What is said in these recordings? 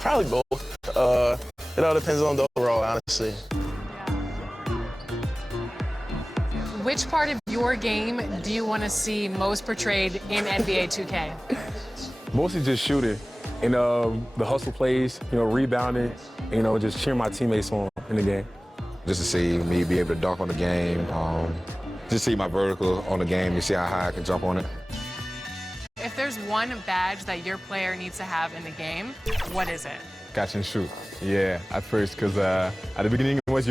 Probably both. It all depends on the overall, honestly. Which part of your game do you want to see most portrayed in NBA 2K? Mostly just shooting and the hustle plays, rebounding, just cheering my teammates on in the game. Just to see me be able to dunk on the game, just see my vertical on the game, you see how high I can jump on it. If there's one badge that your player needs to have in the game, what is it? Catch and shoot. Yeah, at first, because at the beginning, when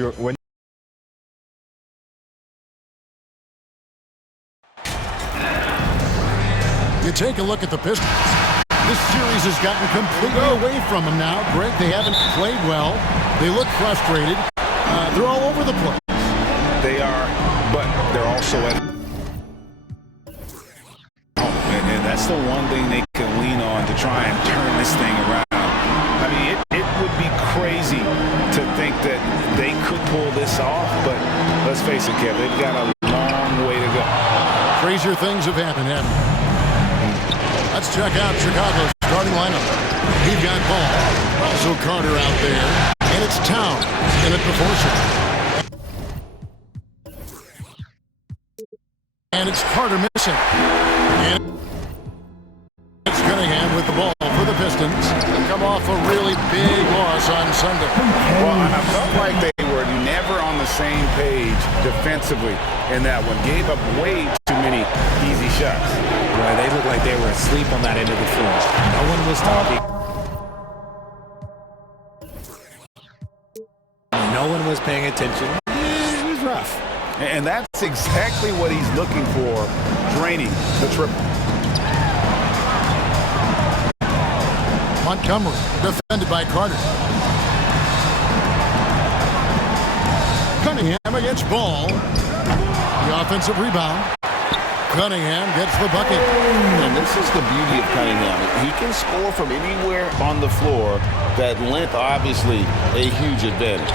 you take a look at the Pistons. This series has gotten completely away from them now. Greg, they haven't played well. They look frustrated. They're all over the place. They are, but they're also at... And that's the one thing they can lean on to try and turn this thing around. I mean, it would be crazy to think that they could pull this off, but let's face it, Kev, they've got a long way to go. Crazier things have happened, haven't they? Let's check out Chicago's starting lineup. He's got Ball, also Carter out there, and it's Towns in at the four. And it's Carter missing. And it's Cunningham with the ball for the Pistons. They come off a really big loss on Sunday. Well, I felt like they were never on the same page defensively in that one. Gave up way too many easy shots. Well, they looked like they were asleep on that end of the floor. No one was talking. No one was paying attention. It was rough. And that's exactly what he's looking for, draining the triple. Montgomery, defended by Carter. Cunningham against Ball. The offensive rebound. Cunningham gets the bucket. And this is the beauty of Cunningham. He can score from anywhere on the floor. That length, obviously, a huge advantage.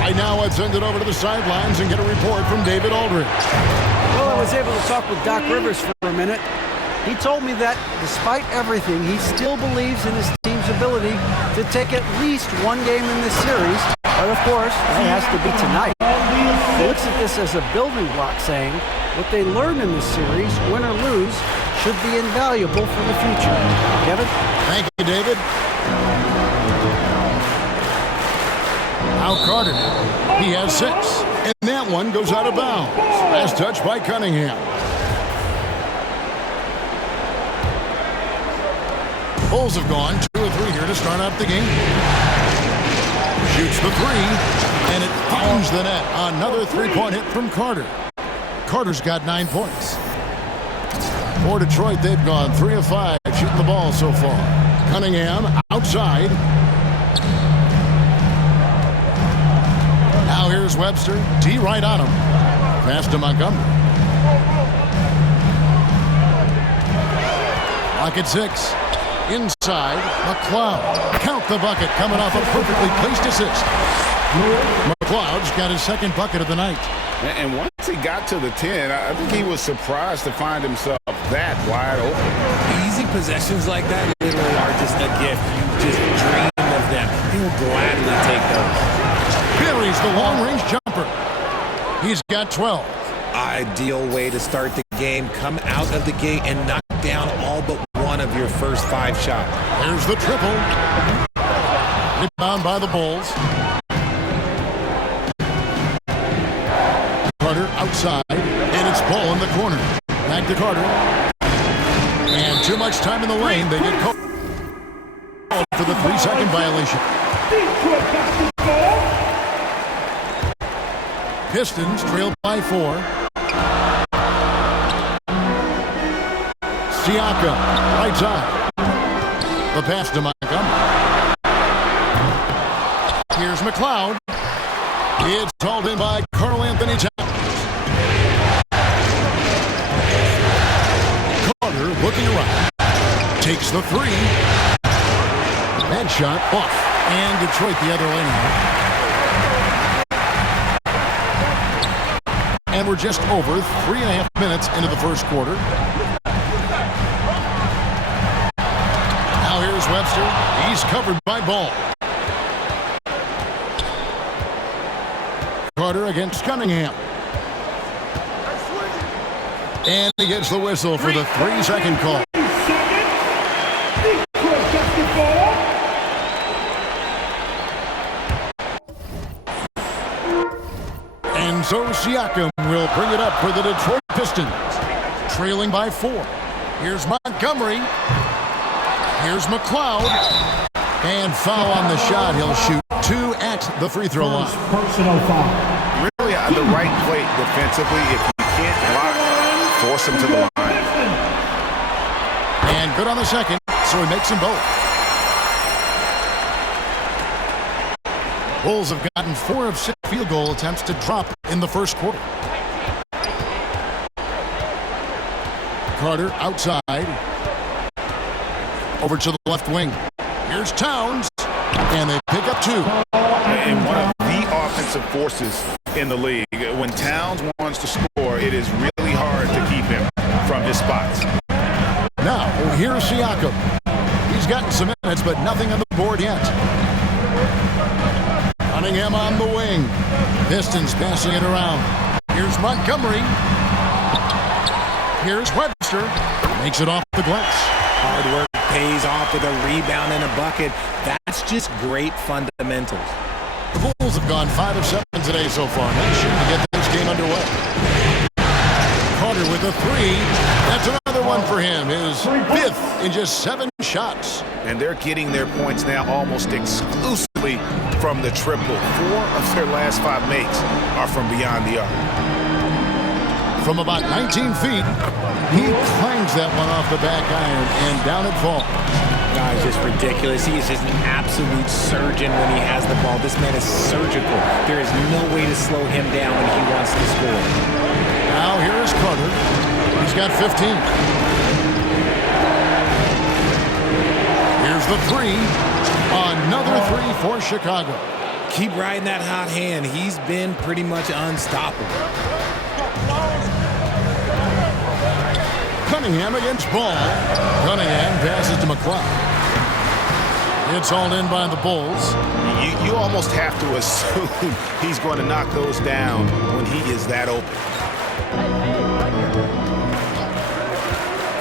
Right now, I'd send it over to the sidelines and get a report from David Aldridge. Well, I was able to talk with Doc Rivers for a minute. He told me that, despite everything, he still believes in his team's ability to take at least one game in this series. But, of course, that has to be tonight. He looks at this as a building block, saying what they learned in this series, win or lose, should be invaluable for the future. Kevin? Thank you, David. Now Carter. He has 6. And that one goes out of bounds. Last touch by Cunningham. Bulls have gone 2 of 3 here to start out the game. Shoots the 3. And it finds the net. Another 3-point hit from Carter. Carter's got 9 points. For Detroit, they've gone 3 of 5 shooting the ball so far. Cunningham outside. Now here's Webster. D right on him. Pass to Montgomery. Lock at 6. Inside, McLeod. Count the bucket coming off a perfectly placed assist. McLeod's got his 2nd bucket of the night. And once he got to the 10, I think he was surprised to find himself that wide open. Easy possessions like that literally are just a gift. You just dream of them. He will gladly take those. Buries the long-range jumper. He's got 12. Ideal way to start the game. Come out of the gate and knock down all but one of your first 5 shots. There's the triple. Rebound by the Bulls. Carter outside, and it's Ball in the corner. Back to Carter. And too much time in the lane. They get called for the 3-second violation. Pistons trail by 4. Siakam, right side. The pass to Montgomery. Here's McLeod. It's hauled in by Karl Anthony Towns. Carter looking around. Takes the 3. That shot off. And Detroit the other lane. And we're just over 3.5 minutes into the first quarter. Now here's Webster. He's He's covered by Ball. Carter against Cunningham. And he gets the whistle for the 3-second call. And so Siakam will bring it up for the Detroit Pistons, trailing by 4. Here's Montgomery. Here's McLeod. And foul on the shot. He'll shoot 2 at the free throw line. Personal foul. Really on the right plate defensively. If you can't block, force him to the line. And good on the second, so he makes them both. Bulls have gotten 4 of 6 field goal attempts to drop in the first quarter. Carter outside. Over to the left wing. Here's Towns. And they pick up 2. And one of the offensive forces in the league. When Towns wants to score, it is really hard to keep him from his spots. Now, here's Siakam. He's gotten some minutes, but nothing on the board yet. Cunningham on the wing. Pistons passing it around. Here's Montgomery. Here's Webster. Makes it off the glass. Hard work pays off with a rebound and a bucket. That's just great fundamentals. The Bulls have gone 5 of 7 today so far. Not sure to get this game underway. Carter with a 3. That's another one for him. His 5th in just 7 shots. And they're getting their points now almost exclusively from the triple. 4 of their last 5 makes are from beyond the arc. From about 19 feet, he clangs that one off the back iron, and down it falls. It's just ridiculous. He is just an absolute surgeon when he has the ball. This man is surgical. There is no way to slow him down when he wants to score. Now here is Carter. He's got 15. Here's the 3. Another 3 for Chicago. Keep riding that hot hand. He's been pretty much unstoppable. Cunningham against Ball. Cunningham passes to McLeod. It's all in by the Bulls. You almost have to assume he's going to knock those down when he is that open.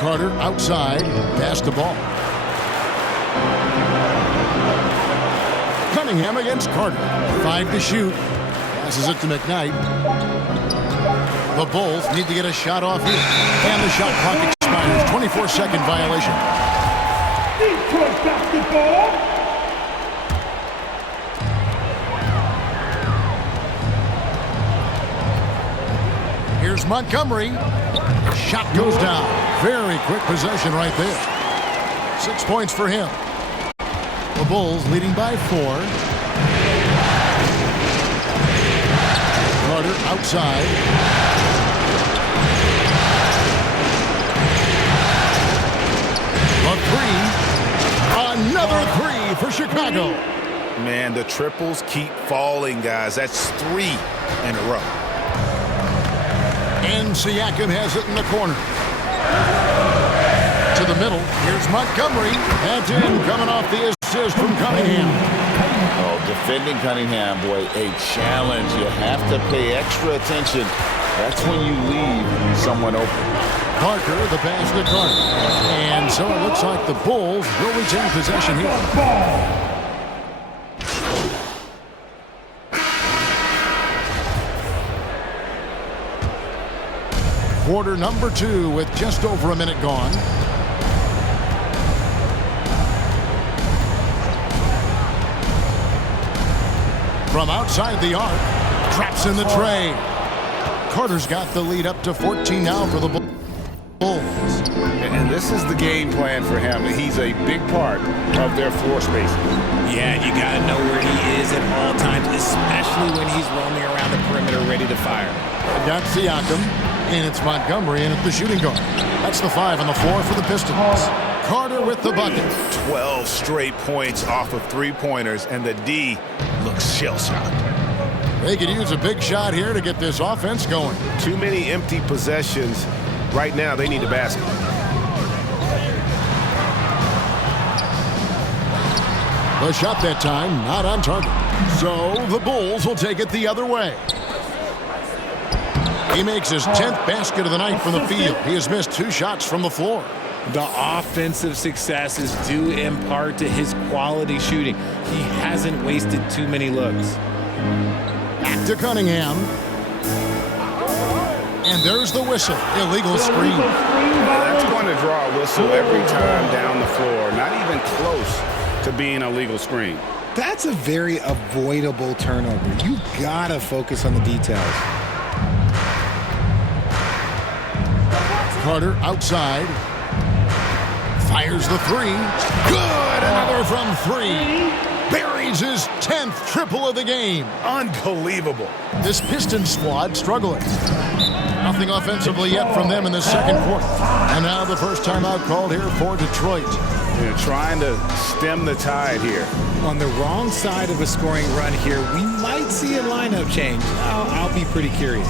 Carter outside. Pass the ball. Cunningham against Carter. 5 to shoot. Passes it to McKnight. The Bulls need to get a shot off here. And the shot clock expires. 24-second violation. Detroit basketball. Here's Montgomery. Shot goes down. Very quick possession right there. 6 points for him. The Bulls leading by 4. Carter outside. A 3. Another 3 for Chicago. Man, the triples keep falling, guys. That's 3 in a row. And Siakam has it in the corner. To the middle. Here's Montgomery. That's in, coming off the assist from Cunningham. Oh, defending Cunningham, boy, a challenge. You have to pay extra attention. That's when you leave someone open. Parker, the pass to Carter. And so it looks like the Bulls will retain possession here. Quarter number 2 with just over a minute gone. From outside the arc, traps in the tray. Carter's got the lead up to 14 now for the Bulls. And this is the game plan for him. He's a big part of their floor space. Yeah, you got to know where he is at all times, especially when he's roaming around the perimeter ready to fire. Got Siakam, and it's Montgomery in at the shooting guard. That's the 5 on the floor for the Pistons. Carter with the bucket. 12 straight points off of 3-pointers, and the D looks shell-shocked. They could use a big shot here to get this offense going. Too many empty possessions. Right now, they need a basket. The shot that time not on target. So the Bulls will take it the other way. He makes his 10th basket of the night from the field. He has missed 2 shots from the floor. The offensive success is due in part to his quality shooting. He hasn't wasted too many looks. Back to Cunningham. And there's the whistle. Illegal screen. That's going to draw a whistle every time down the floor. Not even close to being a legal screen. That's a very avoidable turnover. You gotta focus on the details. Carter outside. Fires the 3. Good! Another from 3. Buries his 10th triple of the game. Unbelievable. This Pistons squad struggling. Nothing offensively yet from them in the second quarter. And now the first timeout called here for Detroit. They're trying to stem the tide here. On the wrong side of a scoring run here, we might see a lineup change. I'll be pretty curious.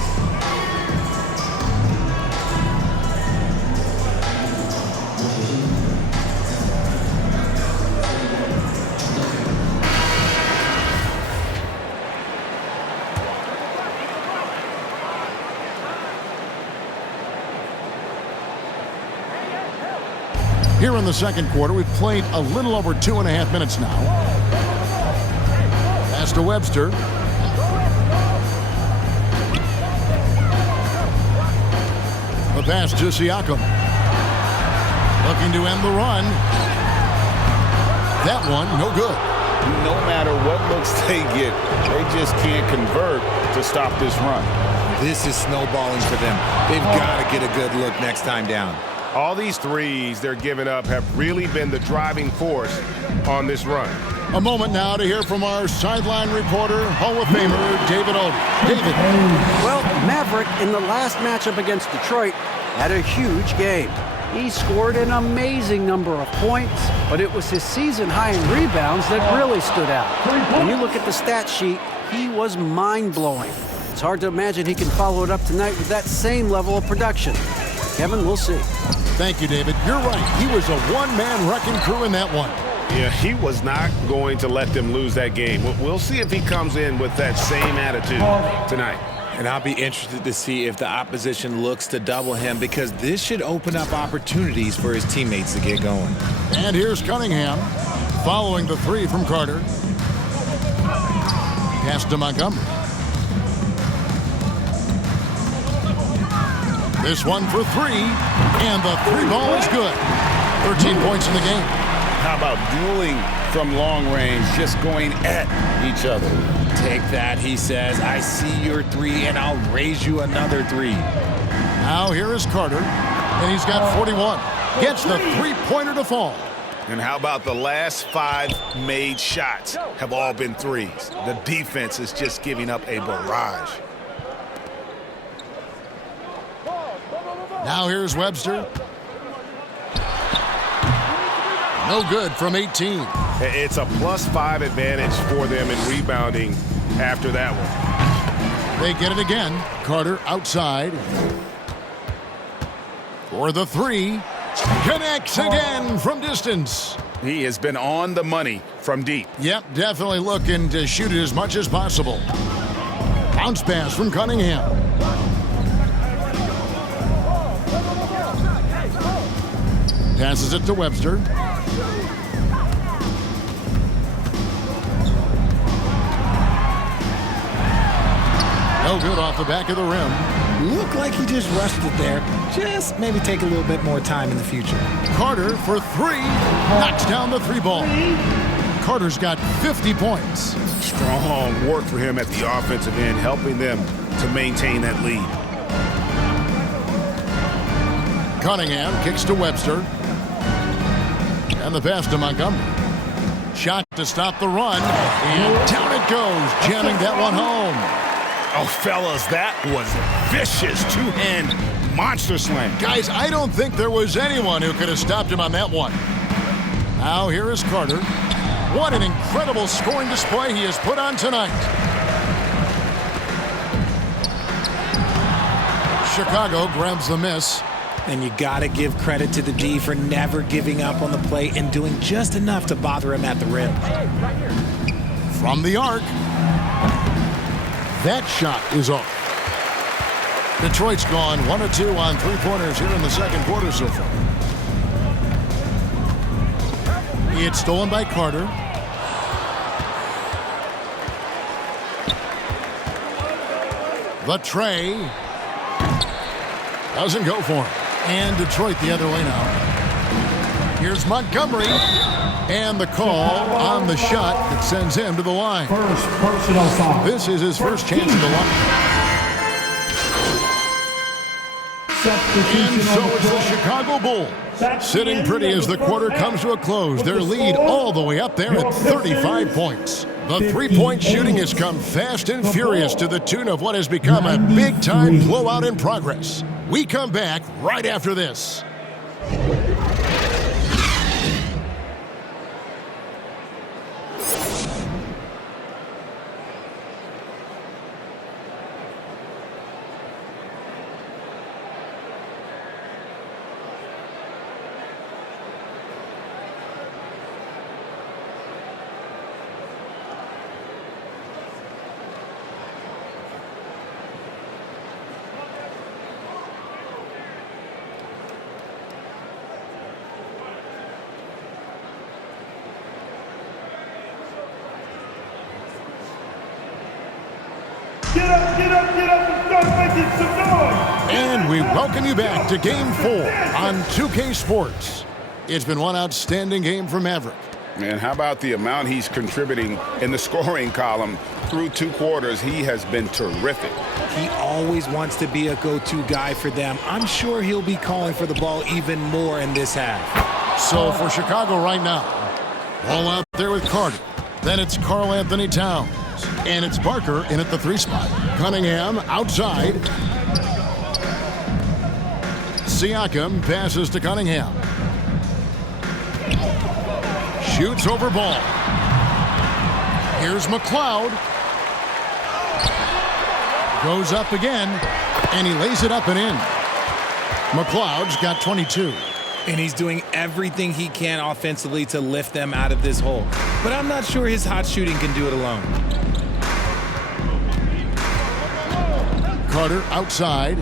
Here in the second quarter, we've played a little over 2.5 minutes now. Pass to Webster. The pass to Siakam. Looking to end the run. That one, no good. No matter what looks they get, they just can't convert to stop this run. This is snowballing for them. They've got to get a good look next time down. All these threes they're giving up have really been the driving force on this run. A moment now to hear from our sideline reporter, Hall of Famer David Alden. David. Well, Maverick in the last matchup against Detroit had a huge game. He scored an amazing number of points, but it was his season high in rebounds that really stood out. When you look at the stat sheet, he was mind-blowing. It's hard to imagine he can follow it up tonight with that same level of production. Kevin, we'll see. Thank you, David. You're right. He was a one-man wrecking crew in that one. Yeah, he was not going to let them lose that game. We'll see if he comes in with that same attitude tonight. And I'll be interested to see if the opposition looks to double him, because this should open up opportunities for his teammates to get going. And here's Cunningham following the 3 from Carter. Pass to Montgomery. This one for 3, and the 3 ball is good. 13 points in the game. How about dueling from long range, just going at each other? Take that, he says. I see your 3, and I'll raise you another 3. Now here is Carter, and he's got 41. Gets the 3-pointer to fall. And how about the last 5 made shots have all been threes? The defense is just giving up a barrage. Now here's Webster. No good from 18. It's a +5 advantage for them in rebounding after that one. They get it again. Carter outside. For the 3. Connects again from distance. He has been on the money from deep. Yep, definitely looking to shoot it as much as possible. Bounce pass from Cunningham. Passes it to Webster. No good off the back of the rim. Looked like he just rushed it there. Just maybe take a little bit more time in the future. Carter for 3. Knocks down the 3 ball. Carter's got 50 points. Strong work for him at the offensive end, helping them to maintain that lead. Cunningham kicks to Webster. And the pass to Montgomery. Shot to stop the run. And down it goes, jamming that one home. Oh, fellas, that was vicious two-hand monster slam. Guys, I don't think there was anyone who could have stopped him on that one. Now here is Carter. What an incredible scoring display he has put on tonight. Chicago grabs the miss. And you got to give credit to the D for never giving up on the play and doing just enough to bother him at the rim. From the arc. That shot is off. Detroit's gone 1 of 2 on three-pointers here in the second quarter so far. It's stolen by Carter. The tray doesn't go for him. And Detroit the other way now. Here's Montgomery. And the call on the shot that sends him to the line. First personal foul. This is his first chance at the line. And so it's the Chicago Bulls sitting pretty as the quarter comes to a close. Their lead all the way up there at 35 points. The three-point shooting has come fast and furious to the tune of what has become a big-time blowout in progress. We come back right after this. Get up and start making some noise. And we welcome you back to Game 4 on 2K Sports. It's been one outstanding game for Maverick. Man, how about the amount he's contributing in the scoring column through 2 quarters? He has been terrific. He always wants to be a go-to guy for them. I'm sure he'll be calling for the ball even more in this half. So for Chicago right now, ball out there with Carter. Then it's Karl Anthony Towns. And it's Barker in at the 3 spot. Cunningham outside. Siakam passes to Cunningham. Shoots over ball. Here's McLeod. Goes up again, and he lays it up and in. McLeod's got 22. And he's doing everything he can offensively to lift them out of this hole. But I'm not sure his hot shooting can do it alone. Carter outside.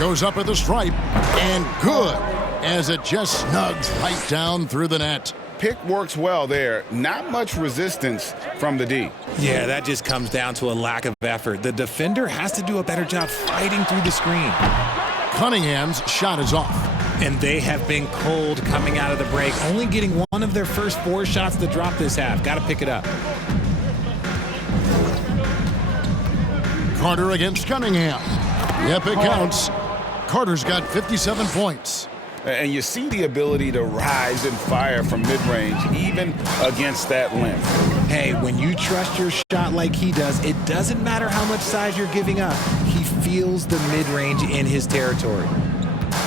Goes up at the stripe, and good, as it just snugs right down through the net. Pick works well there. Not much resistance from the D. Yeah, that just comes down to a lack of effort. The defender has to do a better job fighting through the screen. Cunningham's shot is off. And they have been cold coming out of the break, only getting one of their first 4 shots to drop this half. Got to pick it up. Carter against Cunningham. Yep, it counts. Carter's got 57 points. And you see the ability to rise and fire from mid-range, even against that length. Hey, when you trust your shot like he does, it doesn't matter how much size you're giving up. He feels the mid-range in his territory.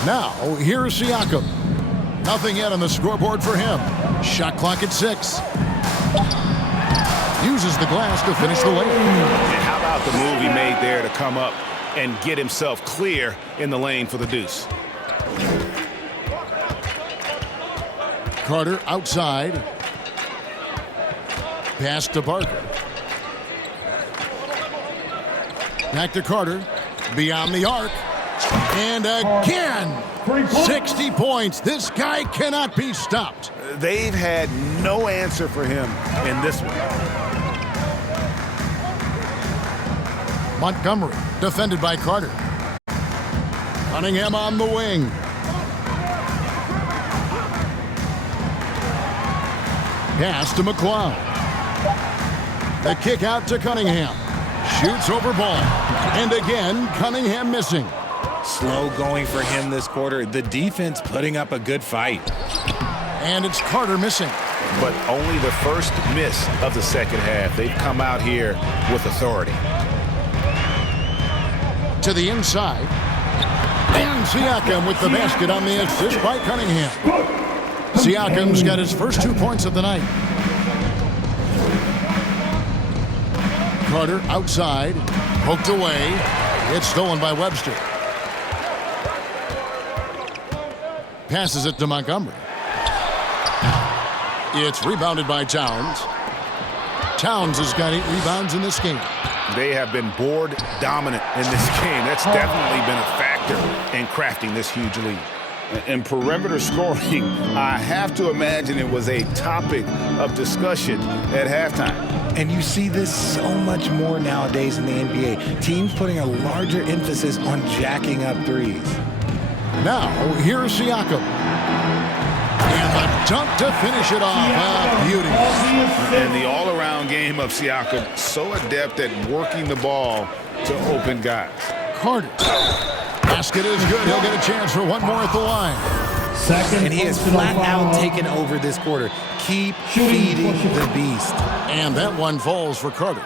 Now, here's Siakam. Nothing yet on the scoreboard for him. Shot clock at 6. Uses the glass to finish the layup. And how about the move he made there to come up and get himself clear in the lane for the deuce? Carter outside. Pass to Barker. Back to Carter. Beyond the arc. And again, 60 points. This guy cannot be stopped. They've had no answer for him in this one. Montgomery, defended by Carter. Cunningham on the wing. Pass to McLeod. The kick out to Cunningham. Shoots over ball. And again, Cunningham missing. Slow going for him this quarter. The defense putting up a good fight. And it's Carter missing. But only the first miss of the second half. They've come out here with authority. To the inside. And Siakam with the basket on the assist by Cunningham. Siakam's got his first 2 points of the night. Carter outside. Poked away. It's stolen by Webster. Passes it to Montgomery. It's rebounded by Towns. Towns has got 8 rebounds in this game. They have been board dominant in this game. That's definitely been a factor in crafting this huge lead. In perimeter scoring, I have to imagine it was a topic of discussion at halftime. And you see this so much more nowadays in the NBA. Teams putting a larger emphasis on jacking up threes. Now, here's Siakam. And the dunk to finish it off. Beauty. And the all-around game of Siakam, so adept at working the ball to open guys. Carter. Basket is good. He'll get a chance for one more at the line. And he has flat out taken over this quarter. Keep feeding the beast. And that one falls for Carter.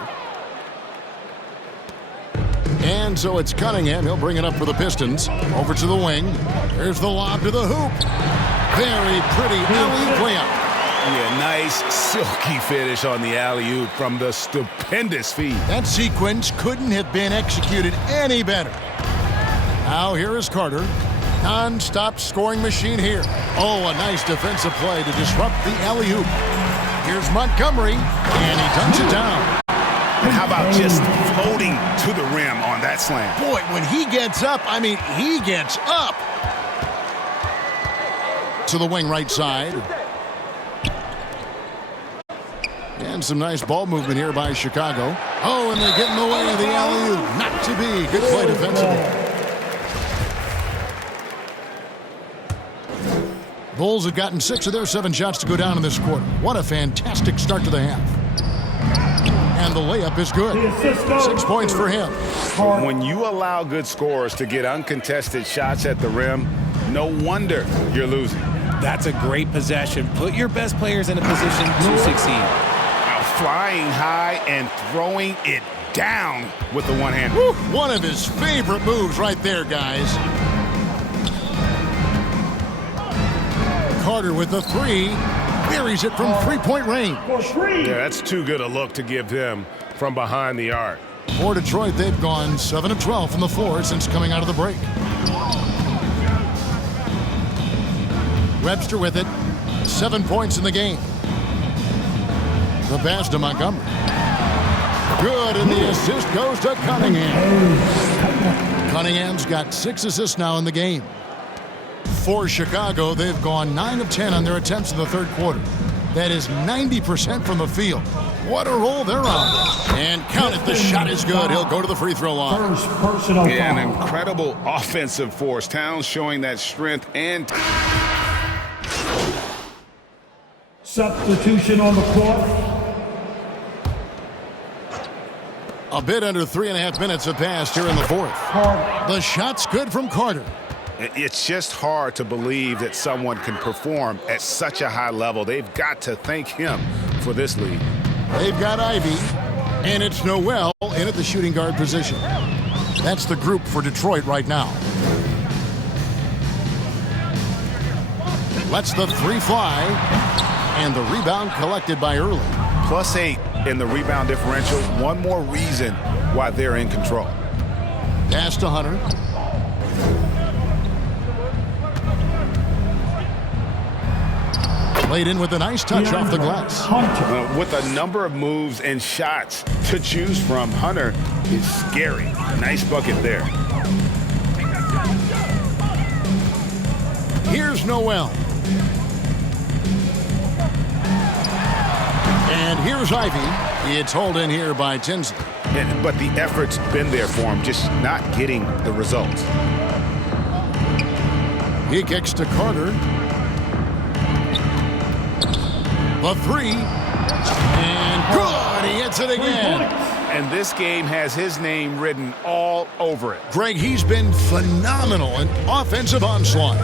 And so it's Cunningham. He'll bring it up for the Pistons. Over to the wing. There's the lob to the hoop. Very pretty alley-oop layup. Yeah, nice silky finish on the alley-oop from the stupendous feed. That sequence couldn't have been executed any better. Now here is Carter. Non-stop scoring machine here. Oh, a nice defensive play to disrupt the alley-oop. Here's Montgomery, and he dunks it down. And how about just floating to the rim on that slam? Boy, when he gets up, I mean, he gets up. To the wing right side. And some nice ball movement here by Chicago. Oh, and they're getting away with the alley-oop. Not to be. Good play defensively. Bulls have gotten 6 of their 7 shots to go down in this quarter. What a fantastic start to the half. And the layup is good. 6 points for him. When you allow good scorers to get uncontested shots at the rim, no wonder you're losing. That's a great possession. Put your best players in a position to succeed. Now flying high and throwing it down with the one hand. One of his favorite moves right there, guys. Carter with the 3. Buries it from 3-point range. Yeah, that's too good a look to give him from behind the arc. For Detroit, they've gone 7 of 12 from the floor since coming out of the break. Webster with it. 7 points in the game. The pass to Montgomery. Good, and the assist goes to Cunningham. Cunningham's got 6 assists now in the game. For Chicago, they've gone 9 of 10 on their attempts in the third quarter. That is 90% from the field. What a roll they're on. And count it, the shot is good. He'll go to the free throw line. Yeah, an incredible offensive force. Towns showing that strength and... Substitution on the court. A bit under 3.5 minutes have passed here in the fourth. The shot's good from Carter. It's just hard to believe that someone can perform at such a high level. They've got to thank him for this lead. They've got Ivy, and it's Noel in at the shooting guard position. That's the group for Detroit right now. Lets the 3 fly, and the rebound collected by Early. +8 in the rebound differential. One more reason why they're in control. Pass to Hunter. Played in with a nice touch off the glass. With a number of moves and shots to choose from, Hunter is scary. Nice bucket there. Here's Noel. And here's Ivy. It's hauled in here by Tinsley. But the effort's been there for him, just not getting the results. He kicks to Carter. The 3. And good. He hits it again. And this game has his name written all over it. Greg, he's been phenomenal in offensive onslaught.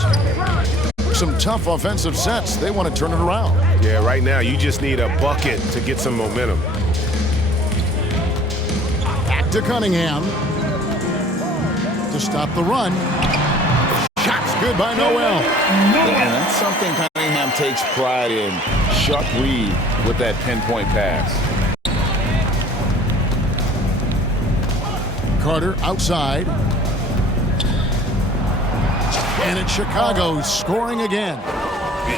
Some tough offensive sets. They want to turn it around. Yeah, right now you just need a bucket to get some momentum. Back to Cunningham. To stop the run. Shots good by Noel. And that's something Cunningham takes pride in. Sharp read with that pinpoint pass. Carter outside. And it's Chicago scoring again.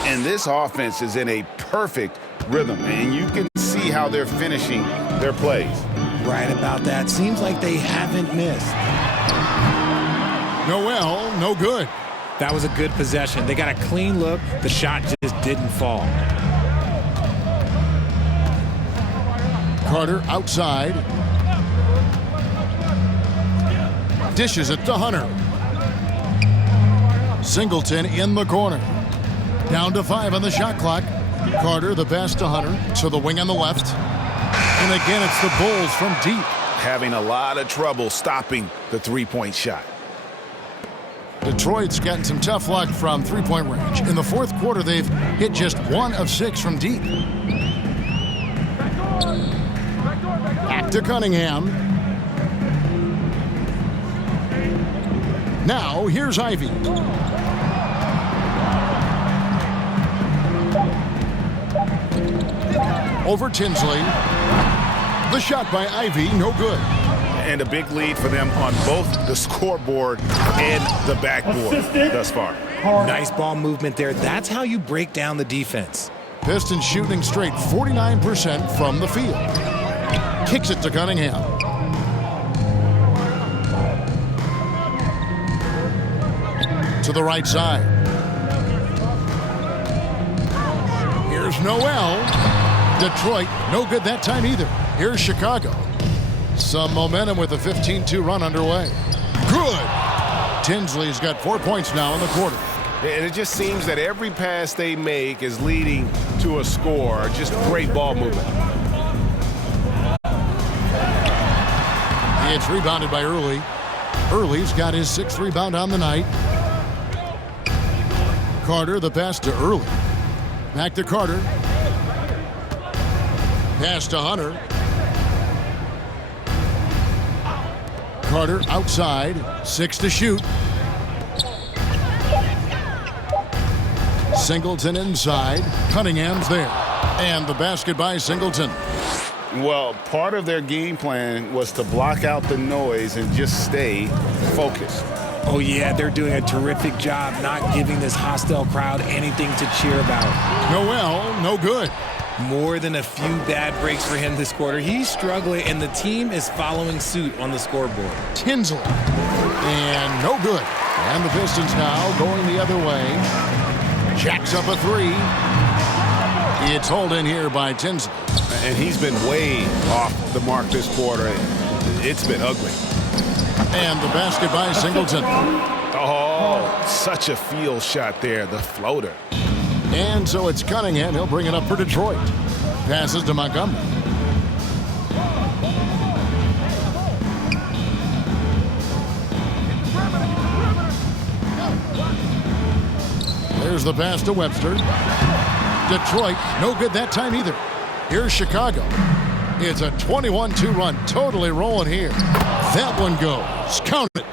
And this offense is in a perfect rhythm, and you can see how they're finishing their plays. Right about that. Seems like they haven't missed. Noel, no good. That was a good possession. They got a clean look. The shot just didn't fall. Carter outside. Dishes it to Hunter. Singleton in the corner. Down to 5 on the shot clock. Carter, the pass to Hunter, to the wing on the left. And again, it's the Bulls from deep. Having a lot of trouble stopping the three-point shot. Detroit's gotten some tough luck from three-point range. In the fourth quarter, they've hit just 1 of 6 from deep. Back to Cunningham. Now, here's Ivy. Over Tinsley. The shot by Ivy, no good. And a big lead for them on both the scoreboard and the backboard thus far. Nice ball movement there. That's how you break down the defense. Pistons shooting straight 49% from the field. Kicks it to Cunningham. To the right side. Here's Noel. Detroit, no good that time either. Here's Chicago. Some momentum with a 15-2 run underway. Good. Tinsley's got 4 points now in the quarter. And it just seems that every pass they make is leading to a score. Just great ball movement. It's rebounded by Early. Early's got his 6th rebound on the night. Carter, the pass to Early. Back to Carter. Pass to Hunter. Carter outside. 6 to shoot. Singleton inside. Cunningham's there. And the basket by Singleton. Well, part of their game plan was to block out the noise and just stay focused. Oh, yeah, they're doing a terrific job not giving this hostile crowd anything to cheer about. Noel, no good. More than a few bad breaks for him this quarter. He's struggling, and the team is following suit on the scoreboard. Tinsley. And no good. And the Pistons now going the other way. Jacks up a 3. It's hauled in here by Tinsley. And he's been way off the mark this quarter. It's been ugly. And the basket by Singleton. Oh, such a field shot there, the floater. And so it's Cunningham. He'll bring it up for Detroit. Passes to Montgomery. There's the pass to Webster. Detroit, no good that time either. Here's Chicago. It's a 21-2 run, totally rolling here. That one goes. Count it.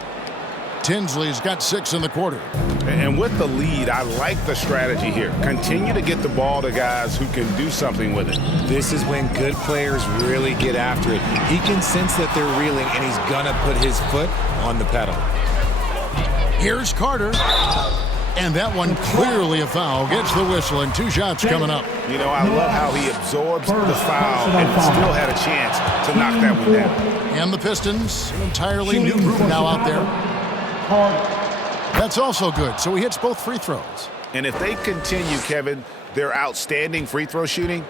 Tinsley's got 6 in the quarter. And with the lead, I like the strategy here. Continue to get the ball to guys who can do something with it. This is when good players really get after it. He can sense that they're reeling, and he's gonna put his foot on the pedal. Here's Carter. And that one clearly a foul. Gets the whistle, and 2 shots coming up. You know, I love how he absorbs the foul and still had a chance to knock that one down. And the Pistons, an entirely new group now out there. That's also good. So he hits both free throws. And if they continue, Kevin, their outstanding free throw shooting,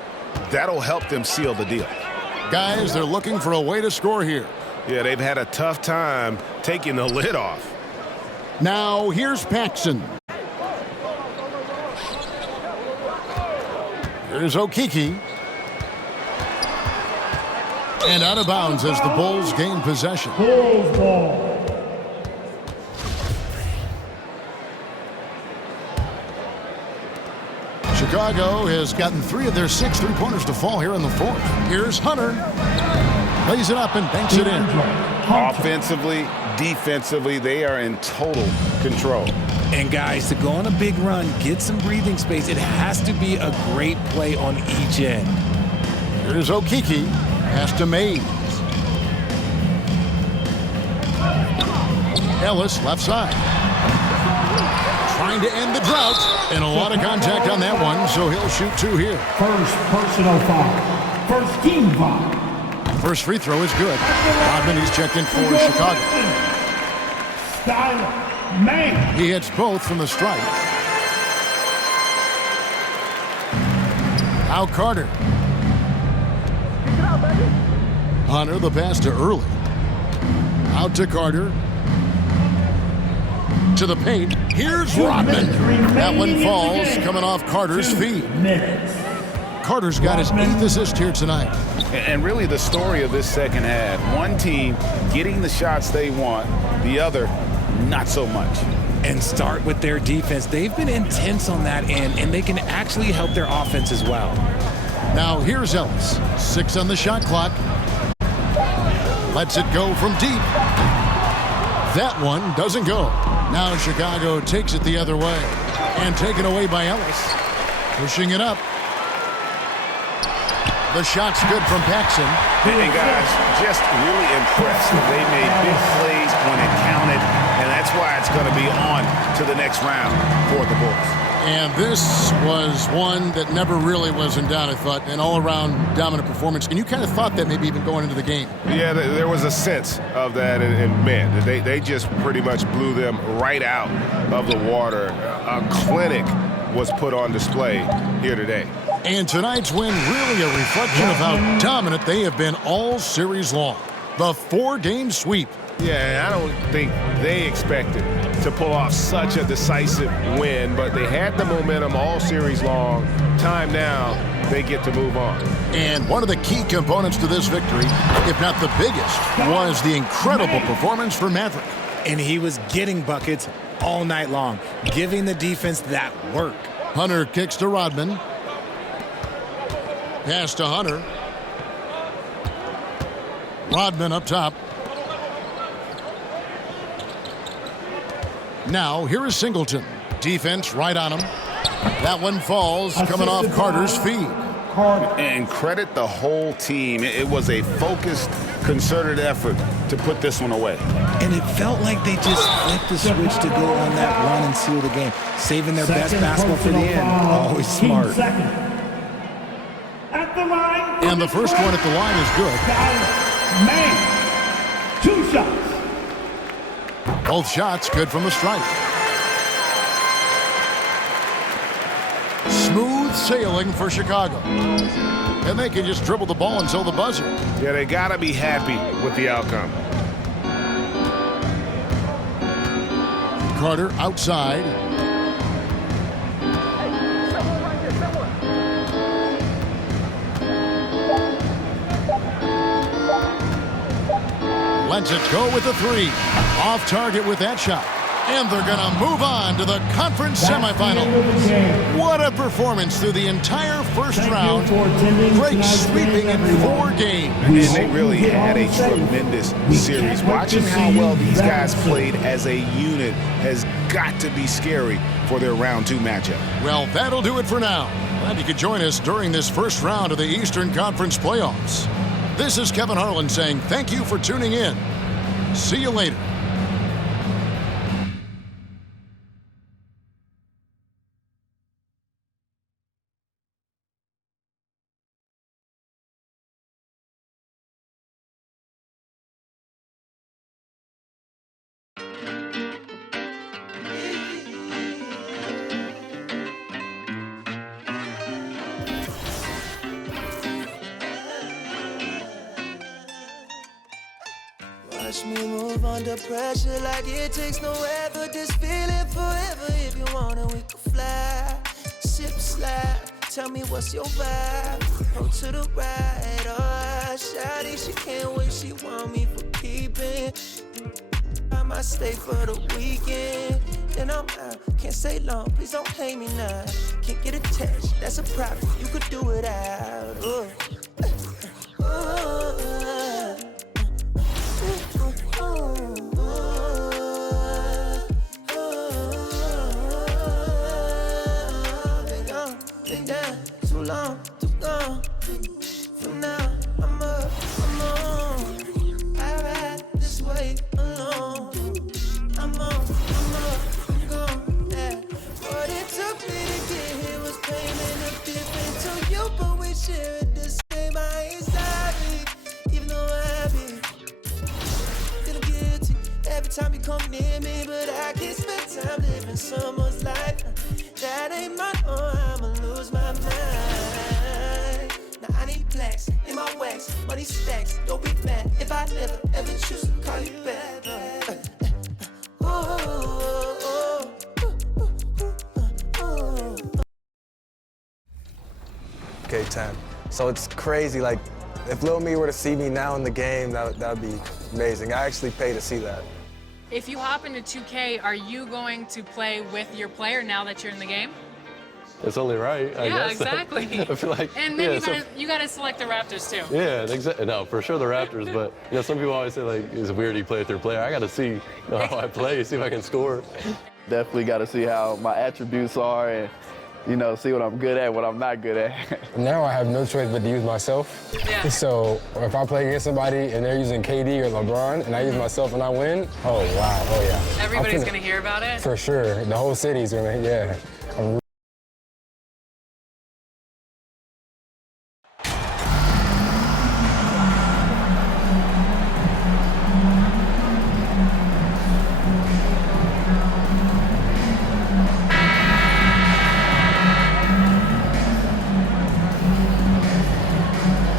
that'll help them seal the deal. Guys, they're looking for a way to score here. Yeah, they've had a tough time taking the lid off. Now, here's Paxson. Here's Okeke. And out of bounds as the Bulls gain possession. Bulls ball. Chicago has gotten 3 of their 6 three-pointers to fall here in the fourth. Here's Hunter. Lays it up and banks it in. Offensively, defensively, they are in total control. And guys, to go on a big run, get some breathing space, it has to be a great play on each end. Here's Okeke. Pass to Mays. Ellis, left side. Trying to end the drought. And a lot of contact on that one, so he'll shoot 2 here. First personal foul. First team foul. First free throw is good. Rodman, he's checked in for Chicago. Style man. He hits both from the stripe. Now Carter. Hunter, the pass to Early. Out to Carter. To the paint. Here's Rodman. That one falls, coming off Carter's feet. Carter's got his 8th assist here tonight. And really the story of this second half, one team getting the shots they want, the other not so much. And start with their defense. They've been intense on that end, and they can actually help their offense as well. Now here's Ellis. 6 on the shot clock. Lets it go from deep. That one doesn't go. Now Chicago takes it the other way. And taken away by Ellis. Pushing it up. The shot's good from Paxson. And guys, just really impressed. They made big plays when it counted, and that's why it's going to be on to the next round for the Bulls. And this was one that never really was in doubt, I thought, an all-around dominant performance. And you kind of thought that maybe even going into the game. Yeah, there was a sense of that, and man, they just pretty much blew them right out of the water. A clinic was put on display here today. And tonight's win really a reflection of how dominant they have been all series long. The 4-game sweep. Yeah, I don't think they expected to pull off such a decisive win, but they had the momentum all series long. Time now, they get to move on. And one of the key components to this victory, if not the biggest, was the incredible performance for Maverick. And he was getting buckets all night long, giving the defense that work. Hunter kicks to Rodman. Pass to Hunter. Rodman up top. Now, here is Singleton. Defense right on him. That one falls, coming off Carter's feet. And credit the whole team. It was a focused, concerted effort to put this one away. And it felt like they just flipped the switch to go on that run and seal the game. Saving their best basketball for the end. Always smart. At the line. And the first one at the line is good. Man. 2 shots. Both shots good from the stripe. Smooth sailing for Chicago. And they can just dribble the ball until the buzzer. Yeah, they got to be happy with the outcome. Carter outside. Lets it go with the 3. Off target with that shot. And they're going to move on to the conference semifinals. What a performance through the entire first round. Great sweeping in 4 games. And they really had a tremendous series. Watching how well these guys played as a unit has got to be scary for their round 2 matchup. Well, that'll do it for now. Glad you could join us during this first round of the Eastern Conference playoffs. This is Kevin Harlan saying thank you for tuning in. See you later. Watch me move under pressure like it takes no effort. This feeling forever. If you want it, we can fly. Sip slide. Tell me what's your vibe. Go to the right. Oh, shawty, she can't wait. She want me for keeping. I might stay for the weekend. Then I'm out. Can't stay long. Please don't hate me now. Can't get attached. That's a problem. You could do it out. Been down too long, too gone. From now, I'm up, I'm on. I ride this way alone. I'm someone's life. That ain't my own, I'ma lose my mind. Now I need plaques in my wax, money stacks. Don't be mad if I never ever choose to call you back. Okay, 10. So it's crazy. Like, if Lil Me were to see me now in the game, that would be amazing. I actually pay to see that. If you hop into 2K, are you going to play with your player now that you're in the game? It's only right, I guess. Exactly. I feel like, and then you gotta select the Raptors too. Yeah, exactly. No, for sure the Raptors, but some people always say like it's weird you play with your player. I gotta see how I play, see if I can score. Definitely gotta see how my attributes are and see what I'm good at, what I'm not good at. Now I have no choice but to use myself. Yeah. So if I play against somebody and they're using KD or LeBron and I use myself and I win, oh wow, oh yeah. Everybody's gonna hear about it? For sure, the whole city's gonna, yeah.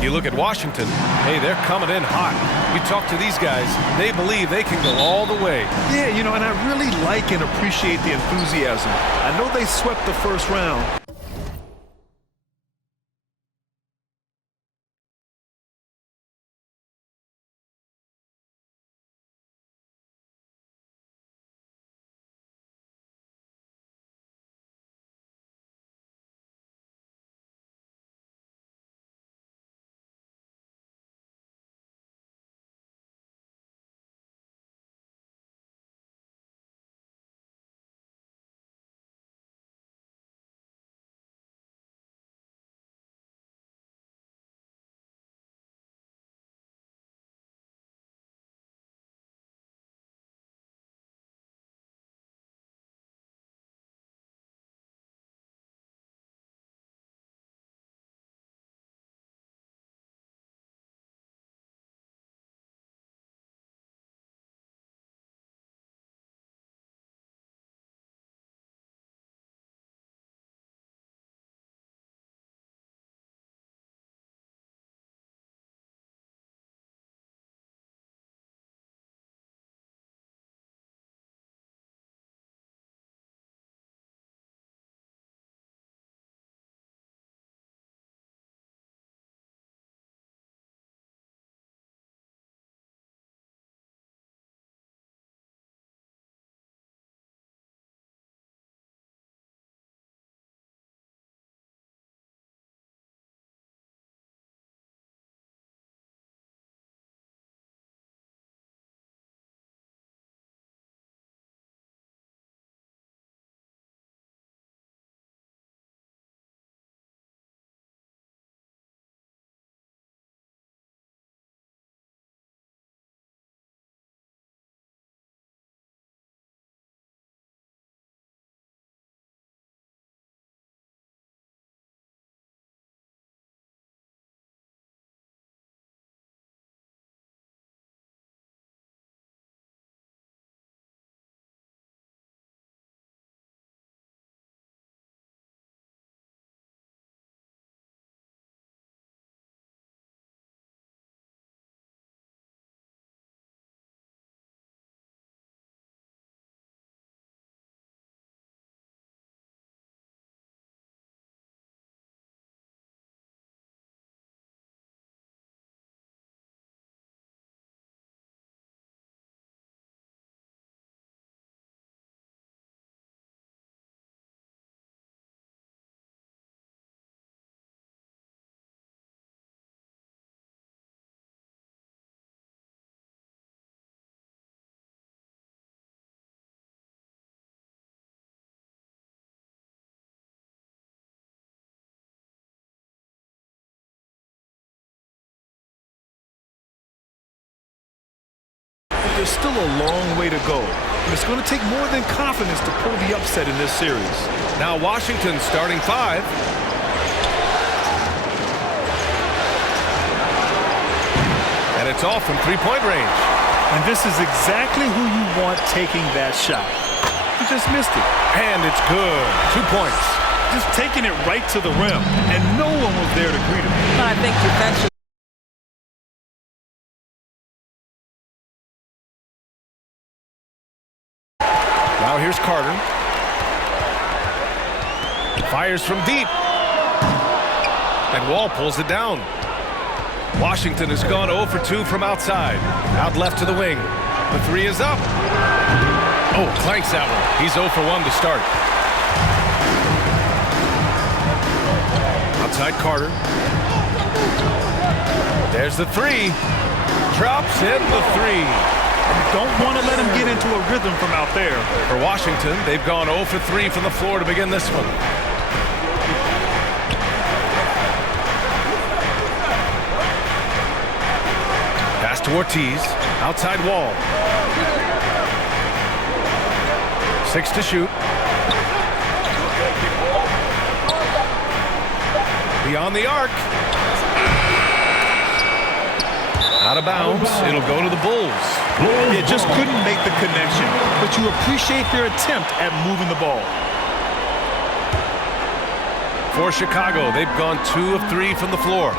You look at Washington, hey, they're coming in hot. You talk to these guys, they believe they can go all the way. Yeah, and I really like and appreciate the enthusiasm. I know they swept the first round. There's still a long way to go. And it's going to take more than confidence to pull the upset in this series. Now Washington starting 5. And it's off from three-point range. And this is exactly who you want taking that shot. You just missed it. And it's good. 2 points. Just taking it right to the rim, and no one was there to greet him. I think defensively. Now here's Carter. Fires from deep. And Wall pulls it down. Washington has gone 0 for 2 from outside. Out left to the wing. The three is up. Oh, clanks that one. He's 0 for 1 to start. Outside Carter. There's the three. Drops in the three. You don't want to let him get into a rhythm from out there. For Washington, they've gone 0 for 3 from the floor to begin this one. Pass to Ortiz. Outside Wall. 6 to shoot. Beyond the arc. Out of bounds. It'll go to the Bulls. It just couldn't make the connection, but you appreciate their attempt at moving the ball. For Chicago, they've gone 2 of 3 from the floor.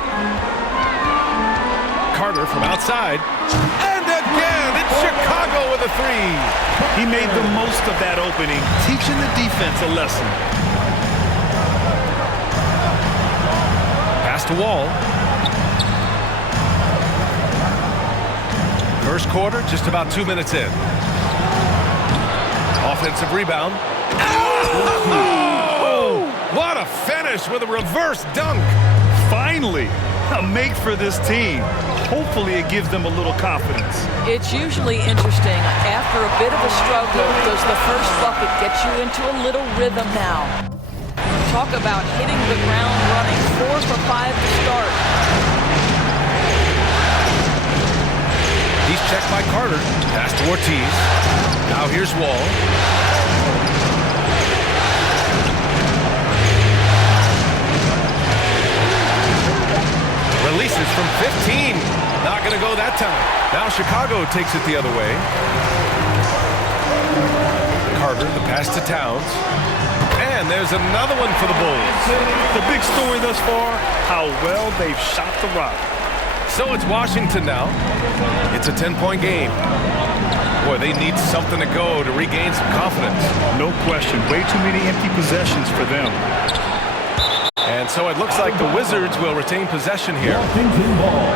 Carter from outside. And again, it's Chicago with a three. He made the most of that opening, teaching the defense a lesson. Pass to Wall. First quarter, just about 2 minutes in. Offensive rebound. Oh! What a finish with a reverse dunk. Finally, a make for this team. Hopefully it gives them a little confidence. It's usually interesting. After a bit of a struggle, does the first bucket get you into a little rhythm now? Talk about hitting the ground running. 4 for 5 to start. He's checked by Carter. Pass to Ortiz. Now here's Wall. Releases from 15. Not going to go that time. Now Chicago takes it the other way. Carter, the pass to Towns. And there's another one for the Bulls. The big story thus far, how well they've shot the rock. So it's Washington now. It's a 10-point game. Boy, they need something to go to regain some confidence. No question. Way too many empty possessions for them. And so it looks like the Wizards will retain possession here. Washington ball.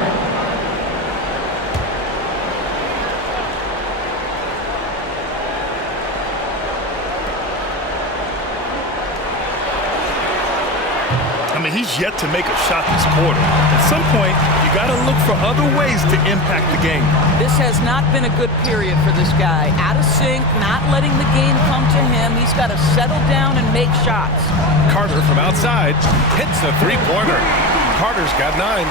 I mean, he's yet to make a shot this quarter. At some point, you got to look for other ways to impact the game. This has not been a good period for this guy. Out of sync, not letting the game come to him. He's got to settle down and make shots. Carter from outside hits the three-pointer. Carter's got 9.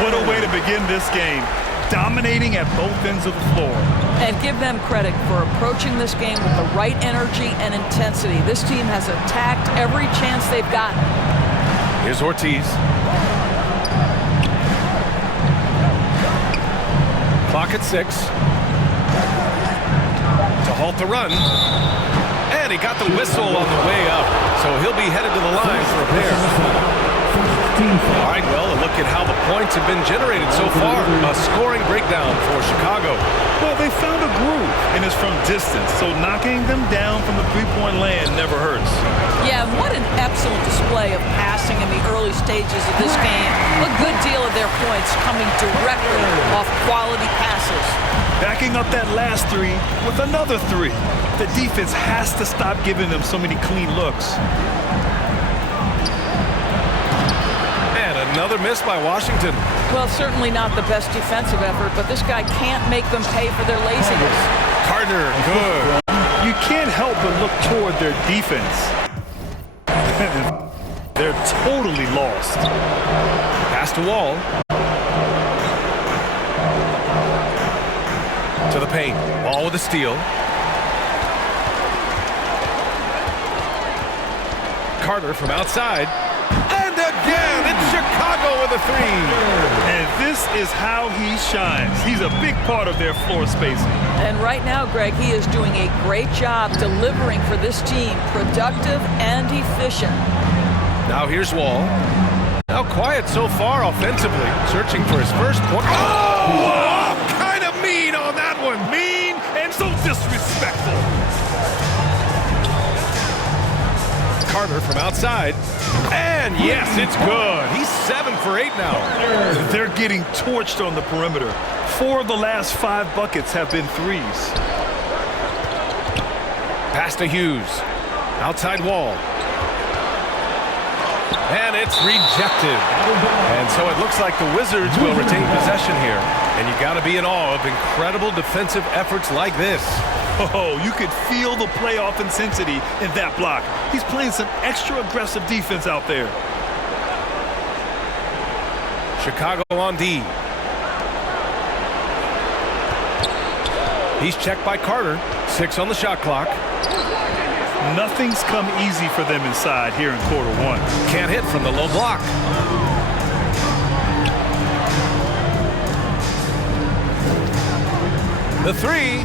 What a way to begin this game. Dominating at both ends of the floor. And give them credit for approaching this game with the right energy and intensity. This team has attacked every chance they've gotten. Here's Ortiz. Clock at 6. To halt the run. And he got the whistle on the way up. So he'll be headed to the line for a pair. All right, well, a look at how the points have been generated so far. A scoring breakdown for Chicago. Well, they found a groove, and it's from distance, so knocking them down from the three-point land never hurts. Yeah, what an excellent display of passing in the early stages of this game. A good deal of their points coming directly off quality passes. Backing up that last three with another three. The defense has to stop giving them so many clean looks. Another miss by Washington. Well, certainly not the best defensive effort, but this guy can't make them pay for their laziness. Carter, good. You can't help but look toward their defense. They're totally lost. Pass to Wall. To the paint. Wall with a steal. Carter from outside. And again, it's Chicago with a three. And this is how he shines. He's a big part of their floor spacing. And right now, Greg, he is doing a great job delivering for this team, productive and efficient. Now here's Wall. Now quiet so far offensively, searching for his first point. Oh! Kind of mean on that one. Mean and so disrespectful. Carter from outside. And yes, it's good. He's 7 for 8 now. They're getting torched on the perimeter. 4 of the last 5 buckets have been threes. Pass to Hughes. Outside Wall. And it's rejected. And so it looks like the Wizards will retain possession here. And you got to be in awe of incredible defensive efforts like this. Oh, you could feel the playoff intensity in that block. He's playing some extra aggressive defense out there. Chicago on D. He's checked by Carter. 6 on the shot clock. Nothing's come easy for them inside here in quarter 1. Can't hit from the low block. The three.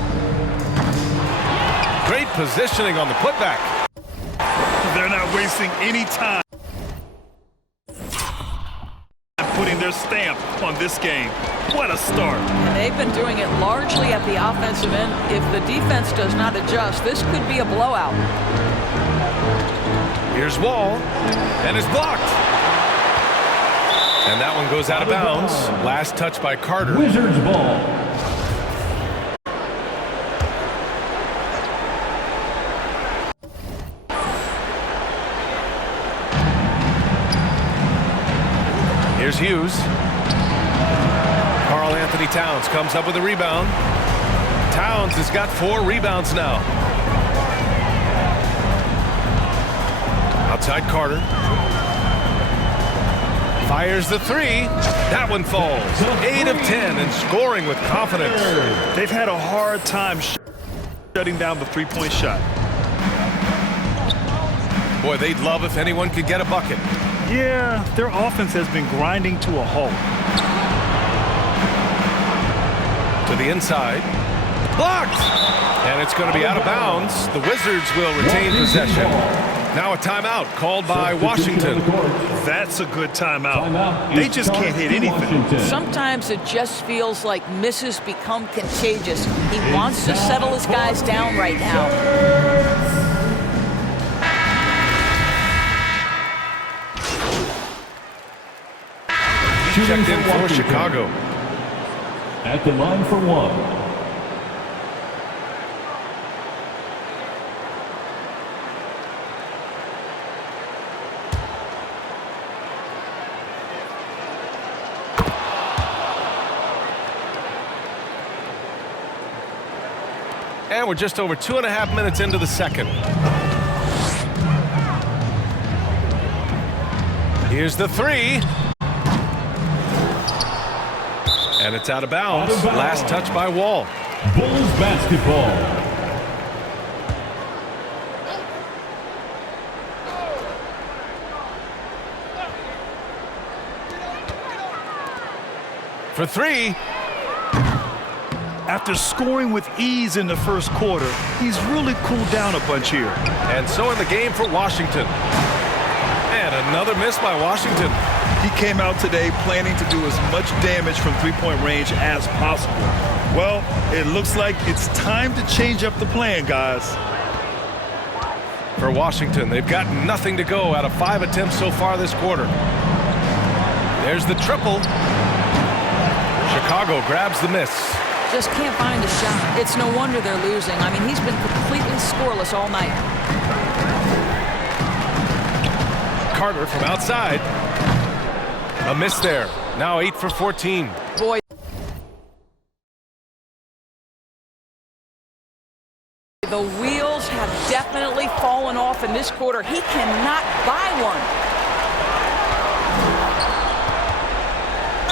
Great positioning on the putback. They're not wasting any time putting their stamp on this game. What a start. And they've been doing it largely at the offensive end. If the defense does not adjust, this could be a blowout. Here's Wall, and it's blocked. And that one goes out of bounds. Last touch by Carter. Wizards ball. Here's Hughes. Karl Anthony Towns comes up with a rebound. Towns has got 4 rebounds now. Outside Carter. Fires the three. That one falls. 8 of 10 and scoring with confidence. They've had a hard time shutting down the three-point shot. Boy, they'd love if anyone could get a bucket. Yeah, their offense has been grinding to a halt. To the inside. Blocked! And it's going to be out of bounds. The Wizards will retain possession. Now a timeout called by Washington. That's a good timeout. They just can't hit anything. Sometimes it just feels like misses become contagious. He wants to settle his guys down right now. Checked in for Chicago. At the line for 1. And we're just over 2.5 minutes into the second. Here's the three. And it's out of bounds. Last touch by Wall. Bulls basketball. For three. After scoring with ease in the first quarter, he's really cooled down a bunch here. And so in the game for Washington. And another miss by Washington. He came out today planning to do as much damage from three-point range as possible. Well, it looks like it's time to change up the plan, guys. For Washington, they've got nothing to go out of 5 attempts so far this quarter. There's the triple. Chicago grabs the miss. Just can't find a shot. It's no wonder they're losing. I mean, he's been completely scoreless all night. Carter from outside. A miss there. Now 8 for 14. Boy. The wheels have definitely fallen off in this quarter. He cannot buy one.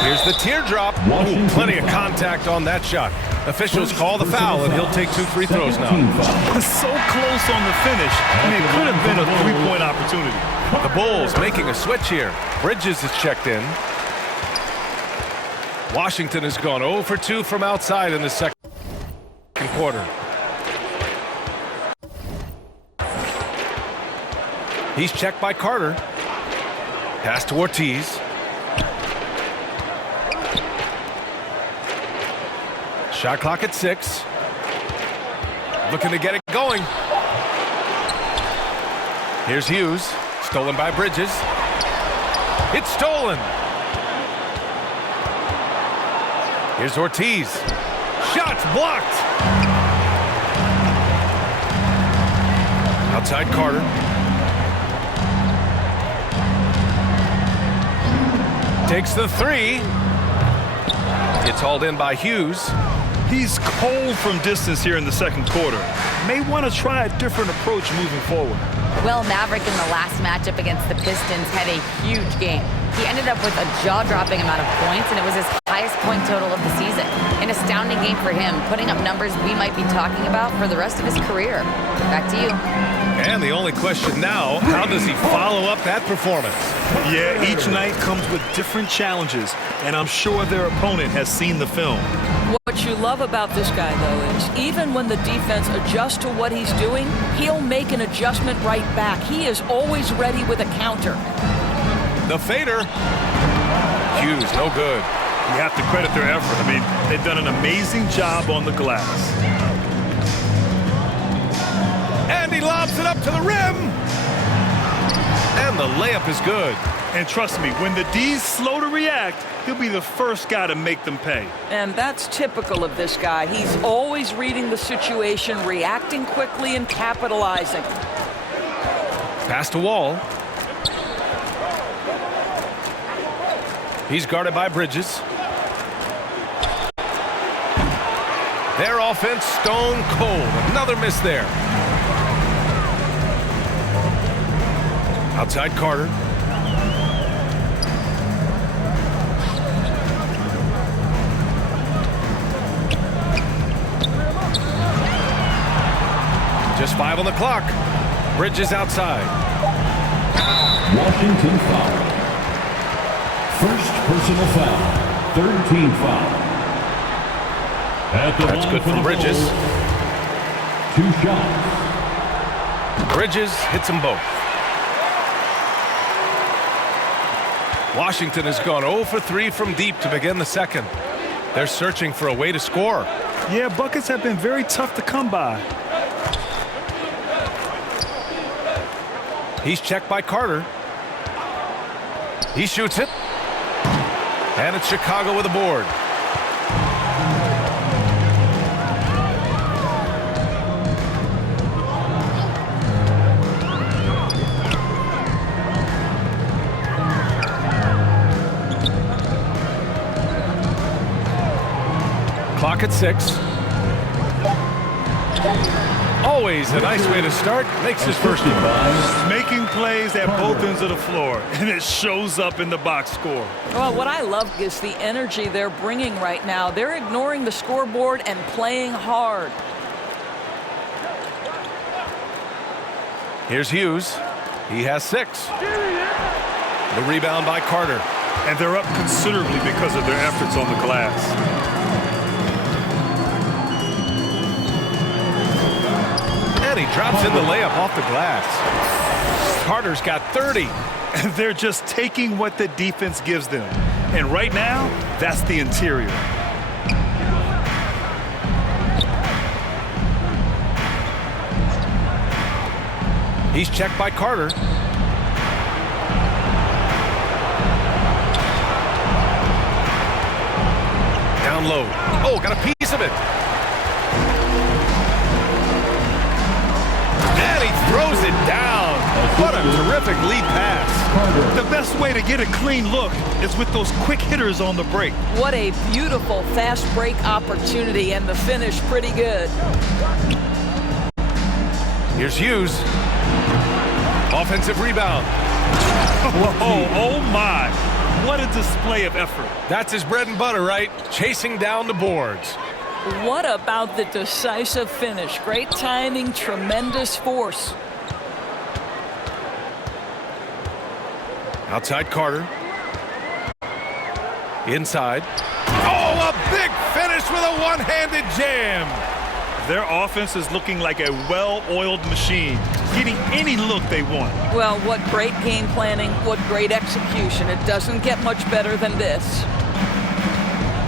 Here's the teardrop. Ooh, plenty of contact on that shot. Officials call the foul, and he'll take 2 free throws now. So close on the finish. I mean, it could have been a three-point opportunity. The Bulls making a switch here. Bridges is checked in. Washington has gone 0 for 2 from outside in the second quarter. He's checked by Carter. Pass to Ortiz. Shot clock at 6. Looking to get it going. Here's Hughes. Stolen by Bridges. It's stolen. Here's Ortiz. Shots blocked. Outside Carter. Takes the 3. It's hauled in by Hughes. He's cold from distance here in the second quarter. May want to try a different approach moving forward. Well, Maverick in the last matchup against the Pistons had a huge game. He ended up with a jaw-dropping amount of points, and it was his highest point total of the season. An astounding game for him, putting up numbers we might be talking about for the rest of his career. Back to you. And the only question now, how does he follow up that performance? Yeah, each night comes with different challenges, and I'm sure their opponent has seen the film. What you love about this guy, though, is even when the defense adjusts to what he's doing, he'll make an adjustment right back. He is always ready with a counter. The fader. Hughes, no good. You have to credit their effort. I mean, they've done an amazing job on the glass. And he lobs it up to the rim. And the layup is good. And trust me, when the D's slow to react, he'll be the first guy to make them pay. And that's typical of this guy. He's always reading the situation, reacting quickly, and capitalizing. Pass to Wall. He's guarded by Bridges. Their offense stone cold. Another miss there. Outside Carter. Just 5 on the clock. Bridges outside. Washington foul. First personal foul. Third team foul. That's good for Bridges. 2 shots. Bridges hits them both. Washington has gone 0 for 3 from deep to begin the second. They're searching for a way to score. Yeah, buckets have been very tough to come by. He's checked by Carter. He shoots it. And it's Chicago with a board. Clock at 6. Always a nice way to start. Makes his first one. Making plays at both ends of the floor, and it shows up in the box score. Well, what I love is the energy they're bringing right now. They're ignoring the scoreboard and playing hard. Here's Hughes. He has 6. The rebound by Carter. And they're up considerably because of their efforts on the glass. And he drops in the layup off the glass. Carter's got 30. And they're just taking what the defense gives them. And right now, that's the interior. He's checked by Carter. Down low. Oh, got a piece of it. And he throws it down. What a terrific lead pass. The best way to get a clean look is with those quick hitters on the break. What a beautiful fast break opportunity, and the finish pretty good. Here's Hughes. Offensive rebound. Oh my. What a display of effort. That's his bread and butter, right? Chasing down the boards. What about the decisive finish? Great timing, tremendous force. Outside Carter. Inside. Oh, a big finish with a one-handed jam. Their offense is looking like a well-oiled machine, getting any look they want. Well, what great game planning, what great execution. It doesn't get much better than this.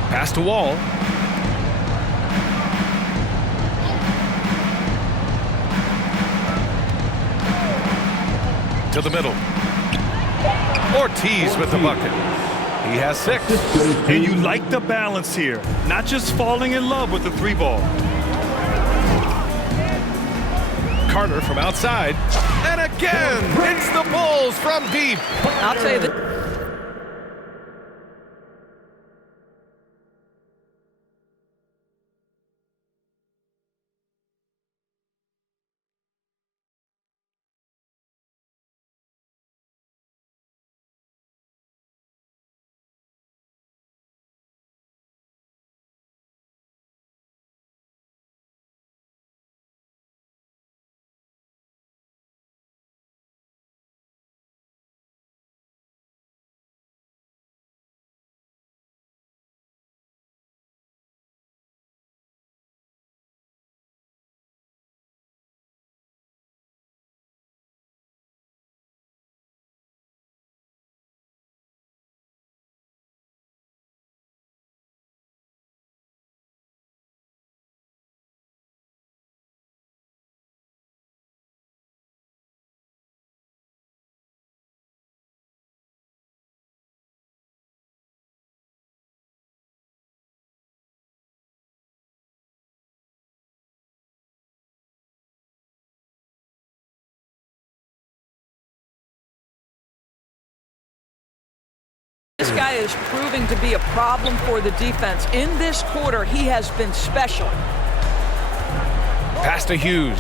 Pass to Wall. To the middle. Ortiz with the bucket. He has 6. And you like the balance here, not just falling in love with the 3-ball. Carter from outside. And again, it's the Bulls from deep. I'll tell you that. This guy is proving to be a problem for the defense. In this quarter, he has been special. Pass to Hughes.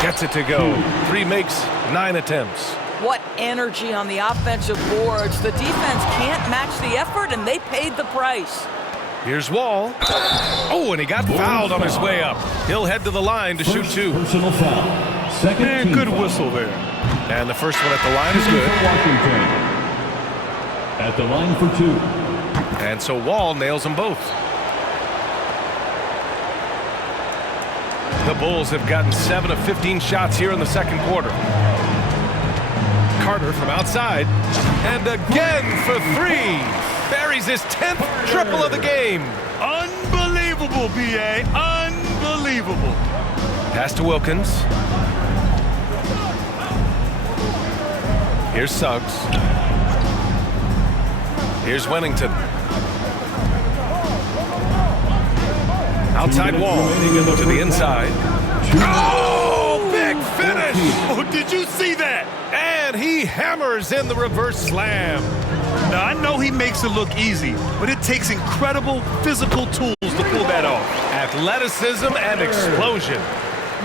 Gets it to go. 3 makes 9 attempts. What energy on the offensive boards. The defense can't match the effort, and they paid the price. Here's Wall. Oh, and he got fouled on his way up. He'll head to the line to shoot 2. Personal foul. Second Man, good whistle there. And the first one at the line is good. Washington at the line for 2. And so Wall nails them both. The Bulls have gotten 7 of 15 shots here in the second quarter. Carter from outside. And again for 3. Buries his 10th triple of the game. Unbelievable, B.A. Unbelievable. Pass to Wilkins. Here's Suggs. Here's Wennington. Outside Wall to the inside. Oh, big finish! Oh, did you see that? And he hammers in the reverse slam. Now, I know he makes it look easy, but it takes incredible physical tools to pull that off. Athleticism and explosion.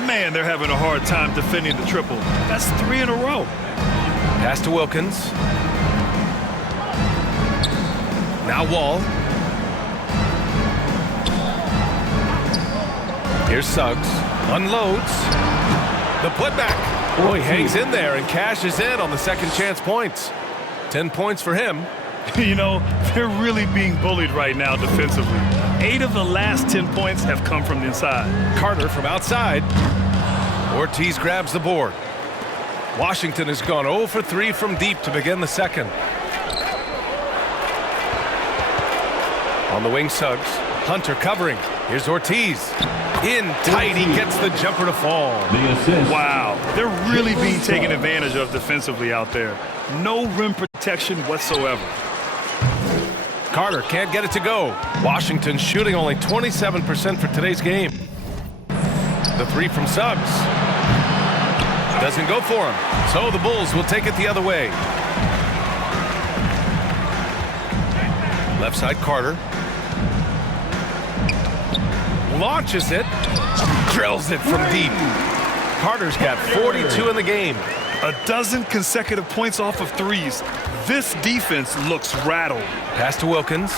Man, they're having a hard time defending the triple. That's 3 in a row. Pass to Wilkins. Now Wall. Here's Suggs. Unloads. The putback. Oh, he hangs in there and cashes in on the second chance points. 10 points for him. You know, they're really being bullied right now defensively. 8 of the last 10 points have come from the inside. Carter from outside. Ortiz grabs the board. Washington has gone 0 for 3 from deep to begin the second. On the wing, Suggs. Hunter covering. Here's Ortiz. In tight, he gets the jumper to fall. Wow, they're really being taken advantage of defensively out there. No rim protection whatsoever. Carter can't get it to go. Washington shooting only 27% for today's game. The 3 from Suggs. Doesn't go for him. So the Bulls will take it the other way. Left side, Carter. Launches it. Drills it from deep. Carter's got 42 in the game. A dozen consecutive points off of threes. This defense looks rattled. Pass to Wilkins.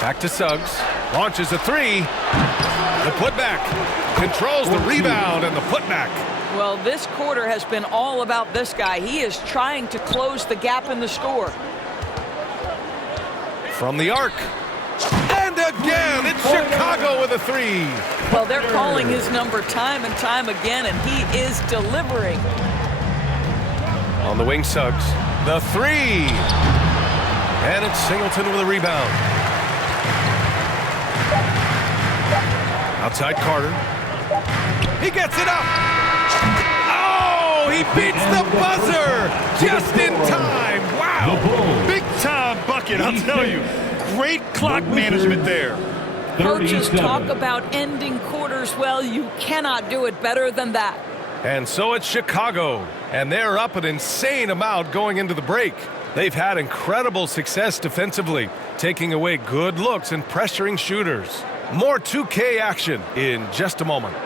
Back to Suggs. Launches a 3. The putback. Controls the rebound and the putback. Well, this quarter has been all about this guy. He is trying to close the gap in the score. From the arc. And again, it's Chicago with a three. Well, they're calling his number time and time again, and he is delivering. On the wing, Suggs. The three. And it's Singleton with a rebound. Outside Carter. He gets it up. Oh, he beats the buzzer just in time. Wow. Big time bucket, I'll tell you. Great clock management there. Coaches talk about ending quarters well. You cannot do it better than that. And so it's Chicago, and they're up an insane amount going into the break. They've had incredible success defensively, taking away good looks and pressuring shooters. More 2K action in just a moment.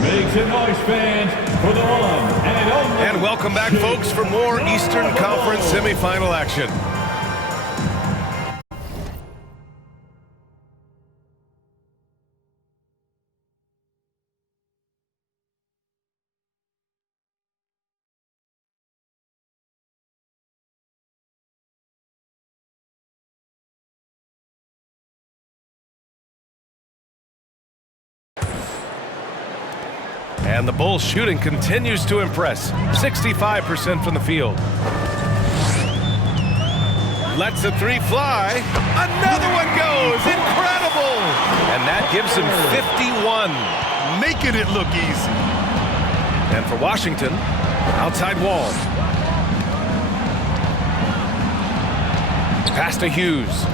Make some noise, fans, for the one and only. And welcome back, folks, for more Eastern Conference semifinal action. And the Bulls shooting continues to impress. 65% from the field. Lets the three fly. Another one goes. Incredible. And that gives him 51. Making it look easy. And for Washington, outside wall. Pass to Hughes.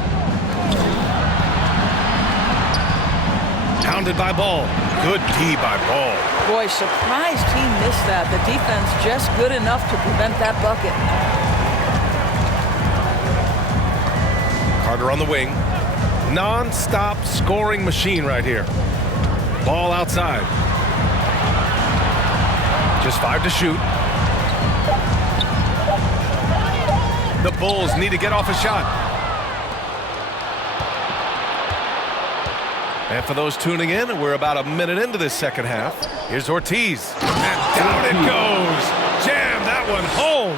Pounded by Ball. Good D by Ball. Boy, surprised he missed that. The defense just good enough to prevent that bucket. Carter on the wing. Non-stop scoring machine right here. Ball outside. Just 5 to shoot. The Bulls need to get off a shot. And for those tuning in, we're about a minute into this second half. Here's Ortiz. And down it goes. Jam that one home.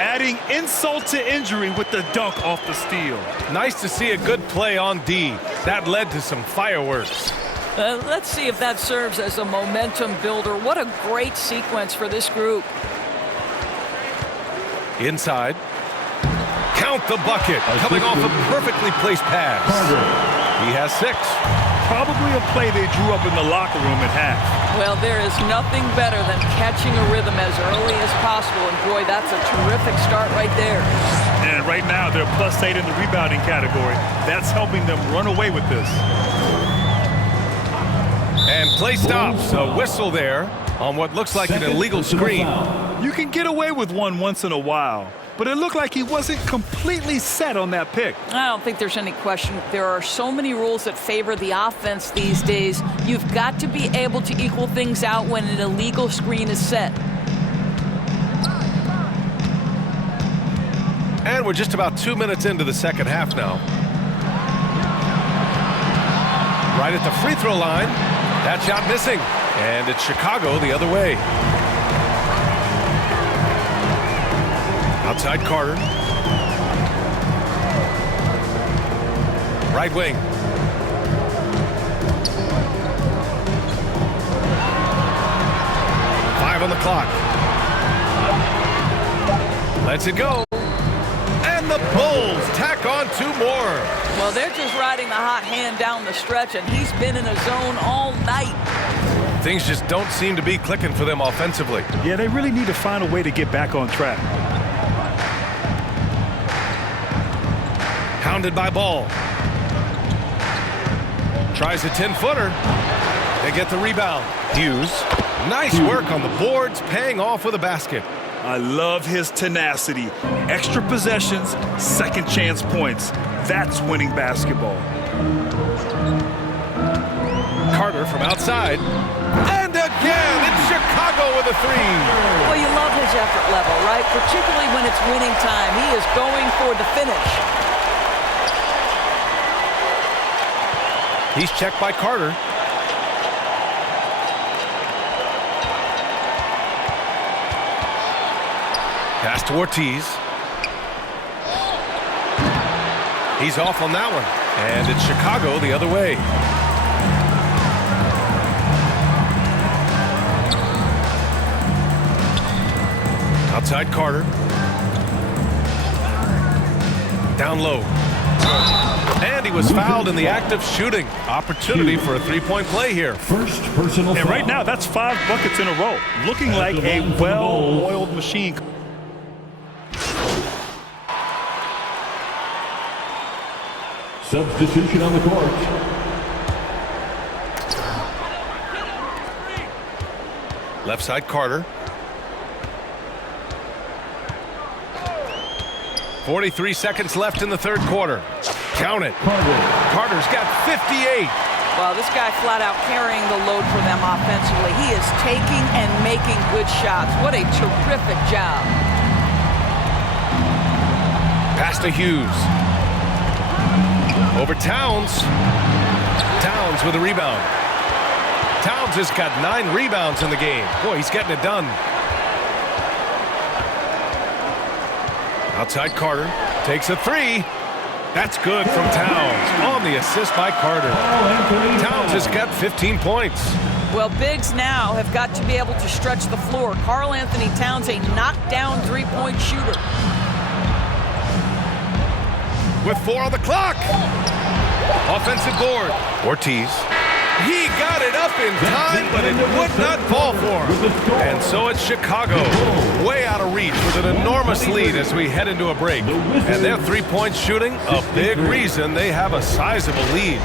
Adding insult to injury with the dunk off the steal. Nice to see a good play on D. That led to some fireworks. Let's see if that serves as a momentum builder. What a great sequence for this group. Inside. Count the bucket. Coming off a perfectly placed pass. He has 6. Probably a play they drew up in the locker room at half. Well, there is nothing better than catching a rhythm as early as possible. And boy, that's a terrific start right there. And right now, they're +8 in the rebounding category. That's helping them run away with this. And play stops. A whistle there on what looks like an illegal screen. You can get away with one once in a while, but it looked like he wasn't completely set on that pick. I don't think there's any question. There are so many rules that favor the offense these days. You've got to be able to equal things out when an illegal screen is set. And we're just about 2 minutes into the second half now. Right at the free throw line. That shot missing. And it's Chicago the other way. Outside Carter. Right wing. Five on the clock. Lets it go. And the Bulls tack on 2 more. Well, they're just riding the hot hand down the stretch, and he's been in a zone all night. Things just don't seem to be clicking for them offensively. Yeah, they really need to find a way to get back on track. Pounded by Ball. Tries a 10-footer. They get the rebound. Hughes. Nice work on the boards, paying off with a basket. I love his tenacity. Extra possessions, second chance points. That's winning basketball. Carter from outside. And again, it's Chicago with a three. Well, you love his effort level, right? Particularly when it's winning time. He is going for the finish. He's checked by Carter. Pass to Ortiz. He's off on that one. And it's Chicago the other way. Outside Carter. Down low. And he was fouled in the act of shooting. Opportunity for a three-point play here. First personal foul. And right now, that's 5 buckets in a row. Looking like a well-oiled machine. Substitution on the court. Left side Carter. 43 seconds left in the third quarter. Count it. Carter's got 58. Well, this guy flat out carrying the load for them offensively. He is taking and making good shots. What a terrific job. Pass to Hughes. Over Towns. Towns with a rebound. Towns has got 9 rebounds in the game. Boy, he's getting it done. Outside Carter. Takes a three. That's good from Towns. On the assist by Carter. Towns has got 15 points. Well, bigs now have got to be able to stretch the floor. Karl Anthony Towns, a knockdown three-point shooter. With 4 on the clock. Offensive board. Ortiz. He got it up in time, but it would not fall for him. And so it's Chicago, way out of reach with an enormous lead as we head into a break. And their three-point shooting, a big reason they have a sizable lead.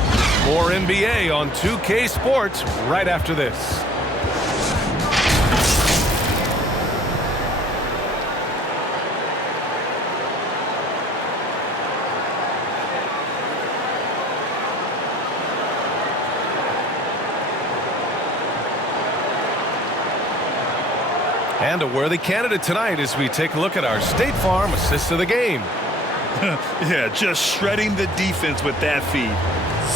More NBA on 2K Sports right after this. And a worthy candidate tonight as we take a look at our State Farm assist of the game. Yeah, just shredding the defense with that feed.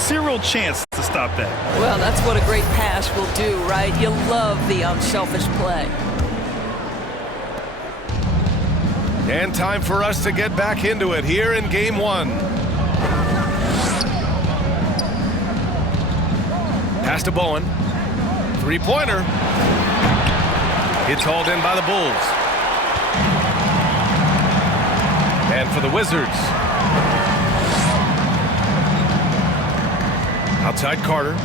Zero chance to stop that. Well, that's what a great pass will do, right? You love the unselfish play. And time for us to get back into it here in Game 1. Pass to Bowen. Three-pointer. It's hauled in by the Bulls. And for the Wizards. Outside Carter.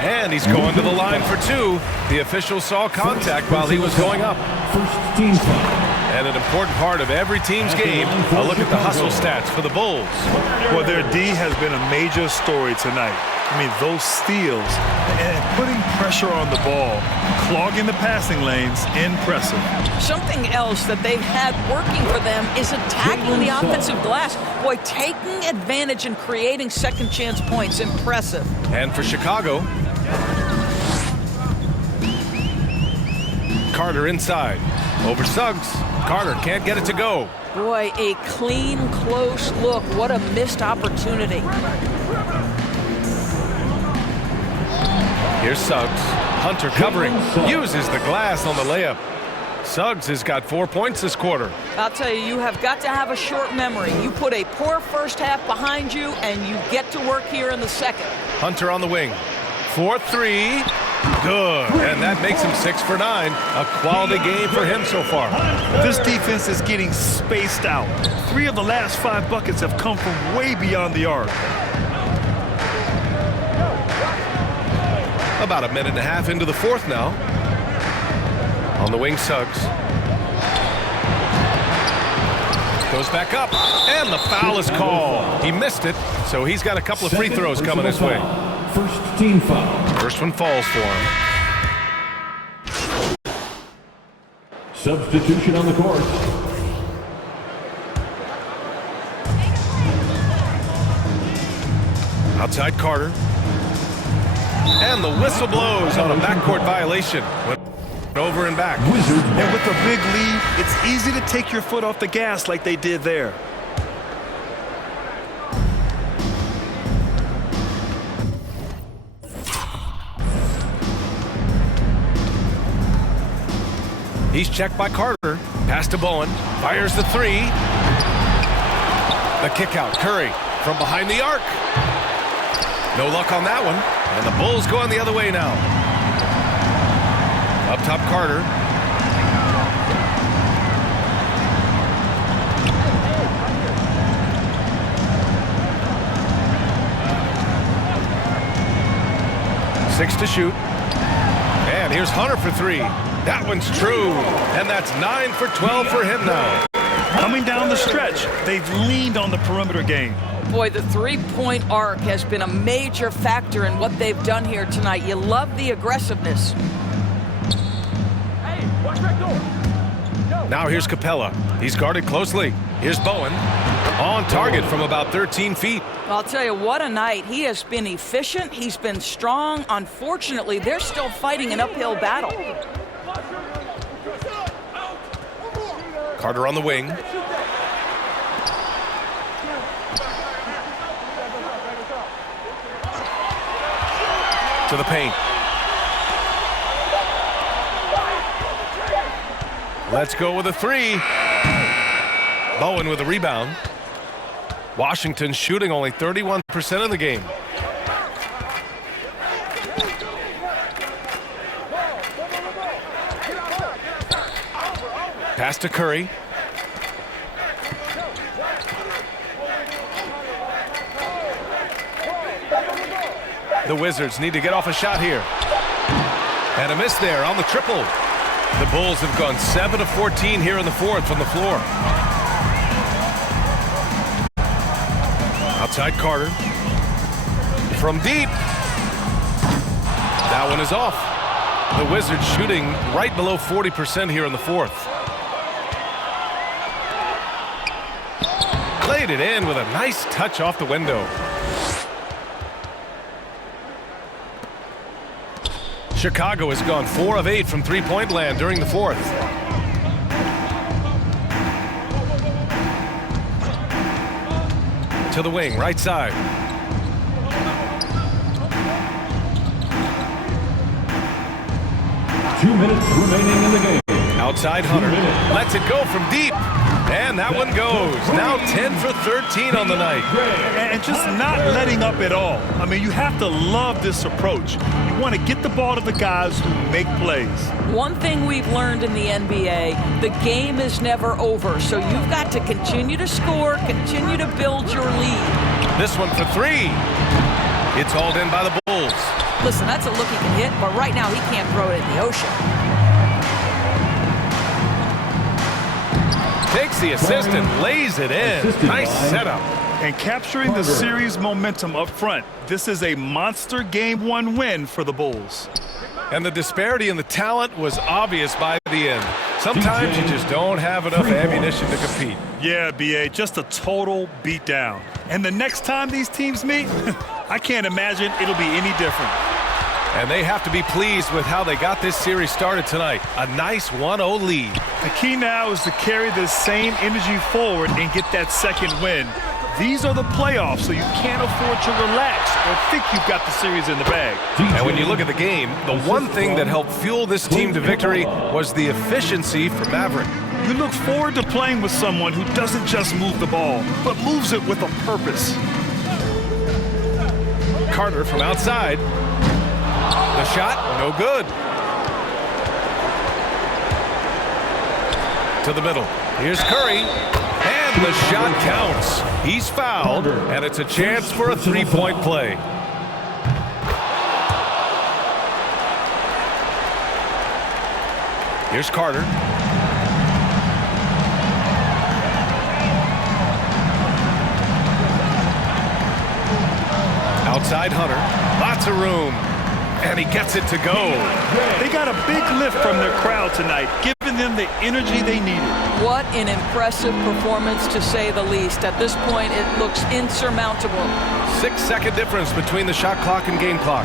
And he's going to the line for 2. The official saw contact while he was going up. First team foul. And an important part of every team's game, a look at the hustle stats for the Bulls. Well, their D has been a major story tonight. I mean, those steals and putting pressure on the ball, clogging the passing lanes, impressive. Something else that they've had working for them is attacking the offensive glass. Boy, taking advantage and creating second chance points, impressive. And for Chicago, Carter inside. Over Suggs. Carter can't get it to go. Boy, a clean, close look. What a missed opportunity. Here's Suggs. Hunter covering. Uses the glass on the layup. Suggs has got 4 points this quarter. I'll tell you, you have got to have a short memory. You put a poor first half behind you, and you get to work here in the second. Hunter on the wing. 4-3. Good. And that makes him 6 for 9. A quality game for him so far. This defense is getting spaced out. 3 of the last 5 buckets have come from way beyond the arc. About a minute and a half into the fourth now. On the wing, Suggs. Goes back up, and the foul is called. He missed it, so he's got a couple of free throws coming his way. First team foul. First one falls for him. Substitution on the court. Outside Carter. And the whistle blows on a backcourt violation. Went over and back. And with a big lead, it's easy to take your foot off the gas like they did there. He's checked by Carter. Pass to Bowen. Fires the three. The kick out. Curry from behind the arc. No luck on that one. And the Bulls going the other way now. Up top, Carter. Six to shoot. And here's Hunter for three. That one's true. And that's 9 for 12 for him now. Coming down the stretch, they've leaned on the perimeter game. Boy, the three-point arc has been a major factor in what they've done here tonight. You love the aggressiveness. Now here's Capella. He's guarded closely. Here's Bowen. On target from about 13 feet. I'll tell you, what a night. He has been efficient. He's been strong. Unfortunately, they're still fighting an uphill battle. Carter on the wing. To the paint. Let's go with a three. Bowen with a rebound. Washington shooting only 31% of the game. Pass to Curry. The Wizards need to get off a shot here. And a miss there on the triple. The Bulls have gone 7 of 14 here in the fourth from the floor. Outside Carter. From deep. That one is off. The Wizards shooting right below 40% here in the fourth. Played it in with a nice touch off the window. Chicago has gone 4 of 8 from three-point land during the fourth. To the wing, right side. Two minutes remaining in the game. Outside Hunter. Lets it go from deep. And that one goes. Now 10 for 13 on the night. And just not letting up at all. I mean, you have to love this approach. You want to get the ball to the guys who make plays. One thing we've learned in the NBA, the game is never over. So you've got to continue to score, continue to build your lead. This one for three. It's hauled in by the Bulls. Listen, that's a look he can hit, but right now he can't throw it in the ocean. Takes the assist and lays it in. Nice setup. And capturing the series momentum up front. This is a monster Game 1 win for the Bulls. And the disparity in the talent was obvious by the end. Sometimes you just don't have enough ammunition to compete. Yeah, B.A., just a total beatdown. And the next time these teams meet, I can't imagine it'll be any different. And they have to be pleased with how they got this series started tonight. A nice 1-0 lead. The key now is to carry this same energy forward and get that second win. These are the playoffs, so you can't afford to relax or think you've got the series in the bag. And when you look at the game, the one thing that helped fuel this team to victory was the efficiency for Maverick. You look forward to playing with someone who doesn't just move the ball, but moves it with a purpose. Carter from outside. The shot, no good. To the middle. Here's Curry. And the shot counts. He's fouled, and it's a chance for a three-point play. Here's Carter. Outside Hunter. Lots of room. And he gets it to go. They got a big lift from their crowd tonight, giving them the energy they needed. What an impressive performance, to say the least. At this point, it looks insurmountable. 6-second difference between the shot clock and game clock.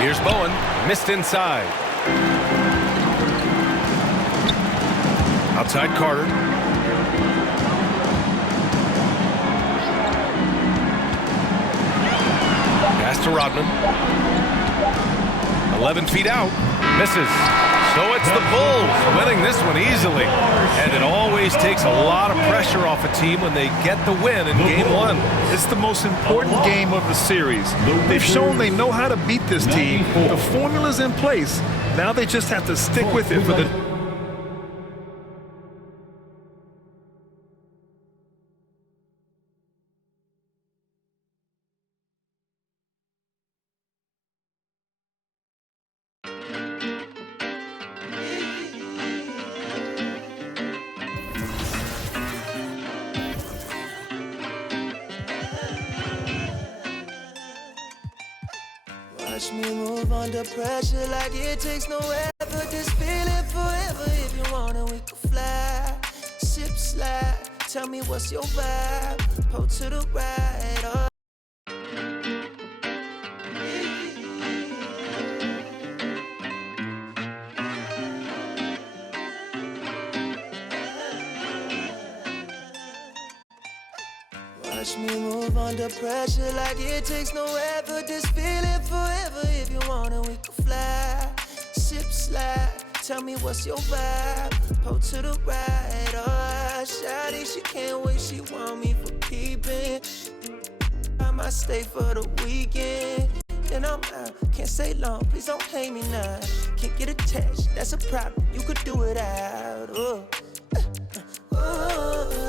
Here's Bowen. Missed inside. Outside Carter. Pass to Rodman. 11 feet out. Misses. So it's the Bulls winning this one easily. And it always takes a lot of pressure off a team when they get the win in game one. It's the most important game of the series. They've shown they know how to beat this team. The formula's in place. Now they just have to stick with it for the... Watch me move under pressure like it takes no effort. This feeling forever. If you want it, we can fly. Sip slide. Tell me what's your vibe. Pull to the right. Oh. Watch me move under pressure like it takes no effort. This feeling forever. If you want it, we can fly. Sip slide. Tell me what's your vibe. Pull to the right. Oh, shawty, she can't wait. She want me for keeping. I might stay for the weekend. Then I'm out. Can't stay long. Please don't hate me now. Can't get attached. That's a problem. You could do it out. Oh. Oh.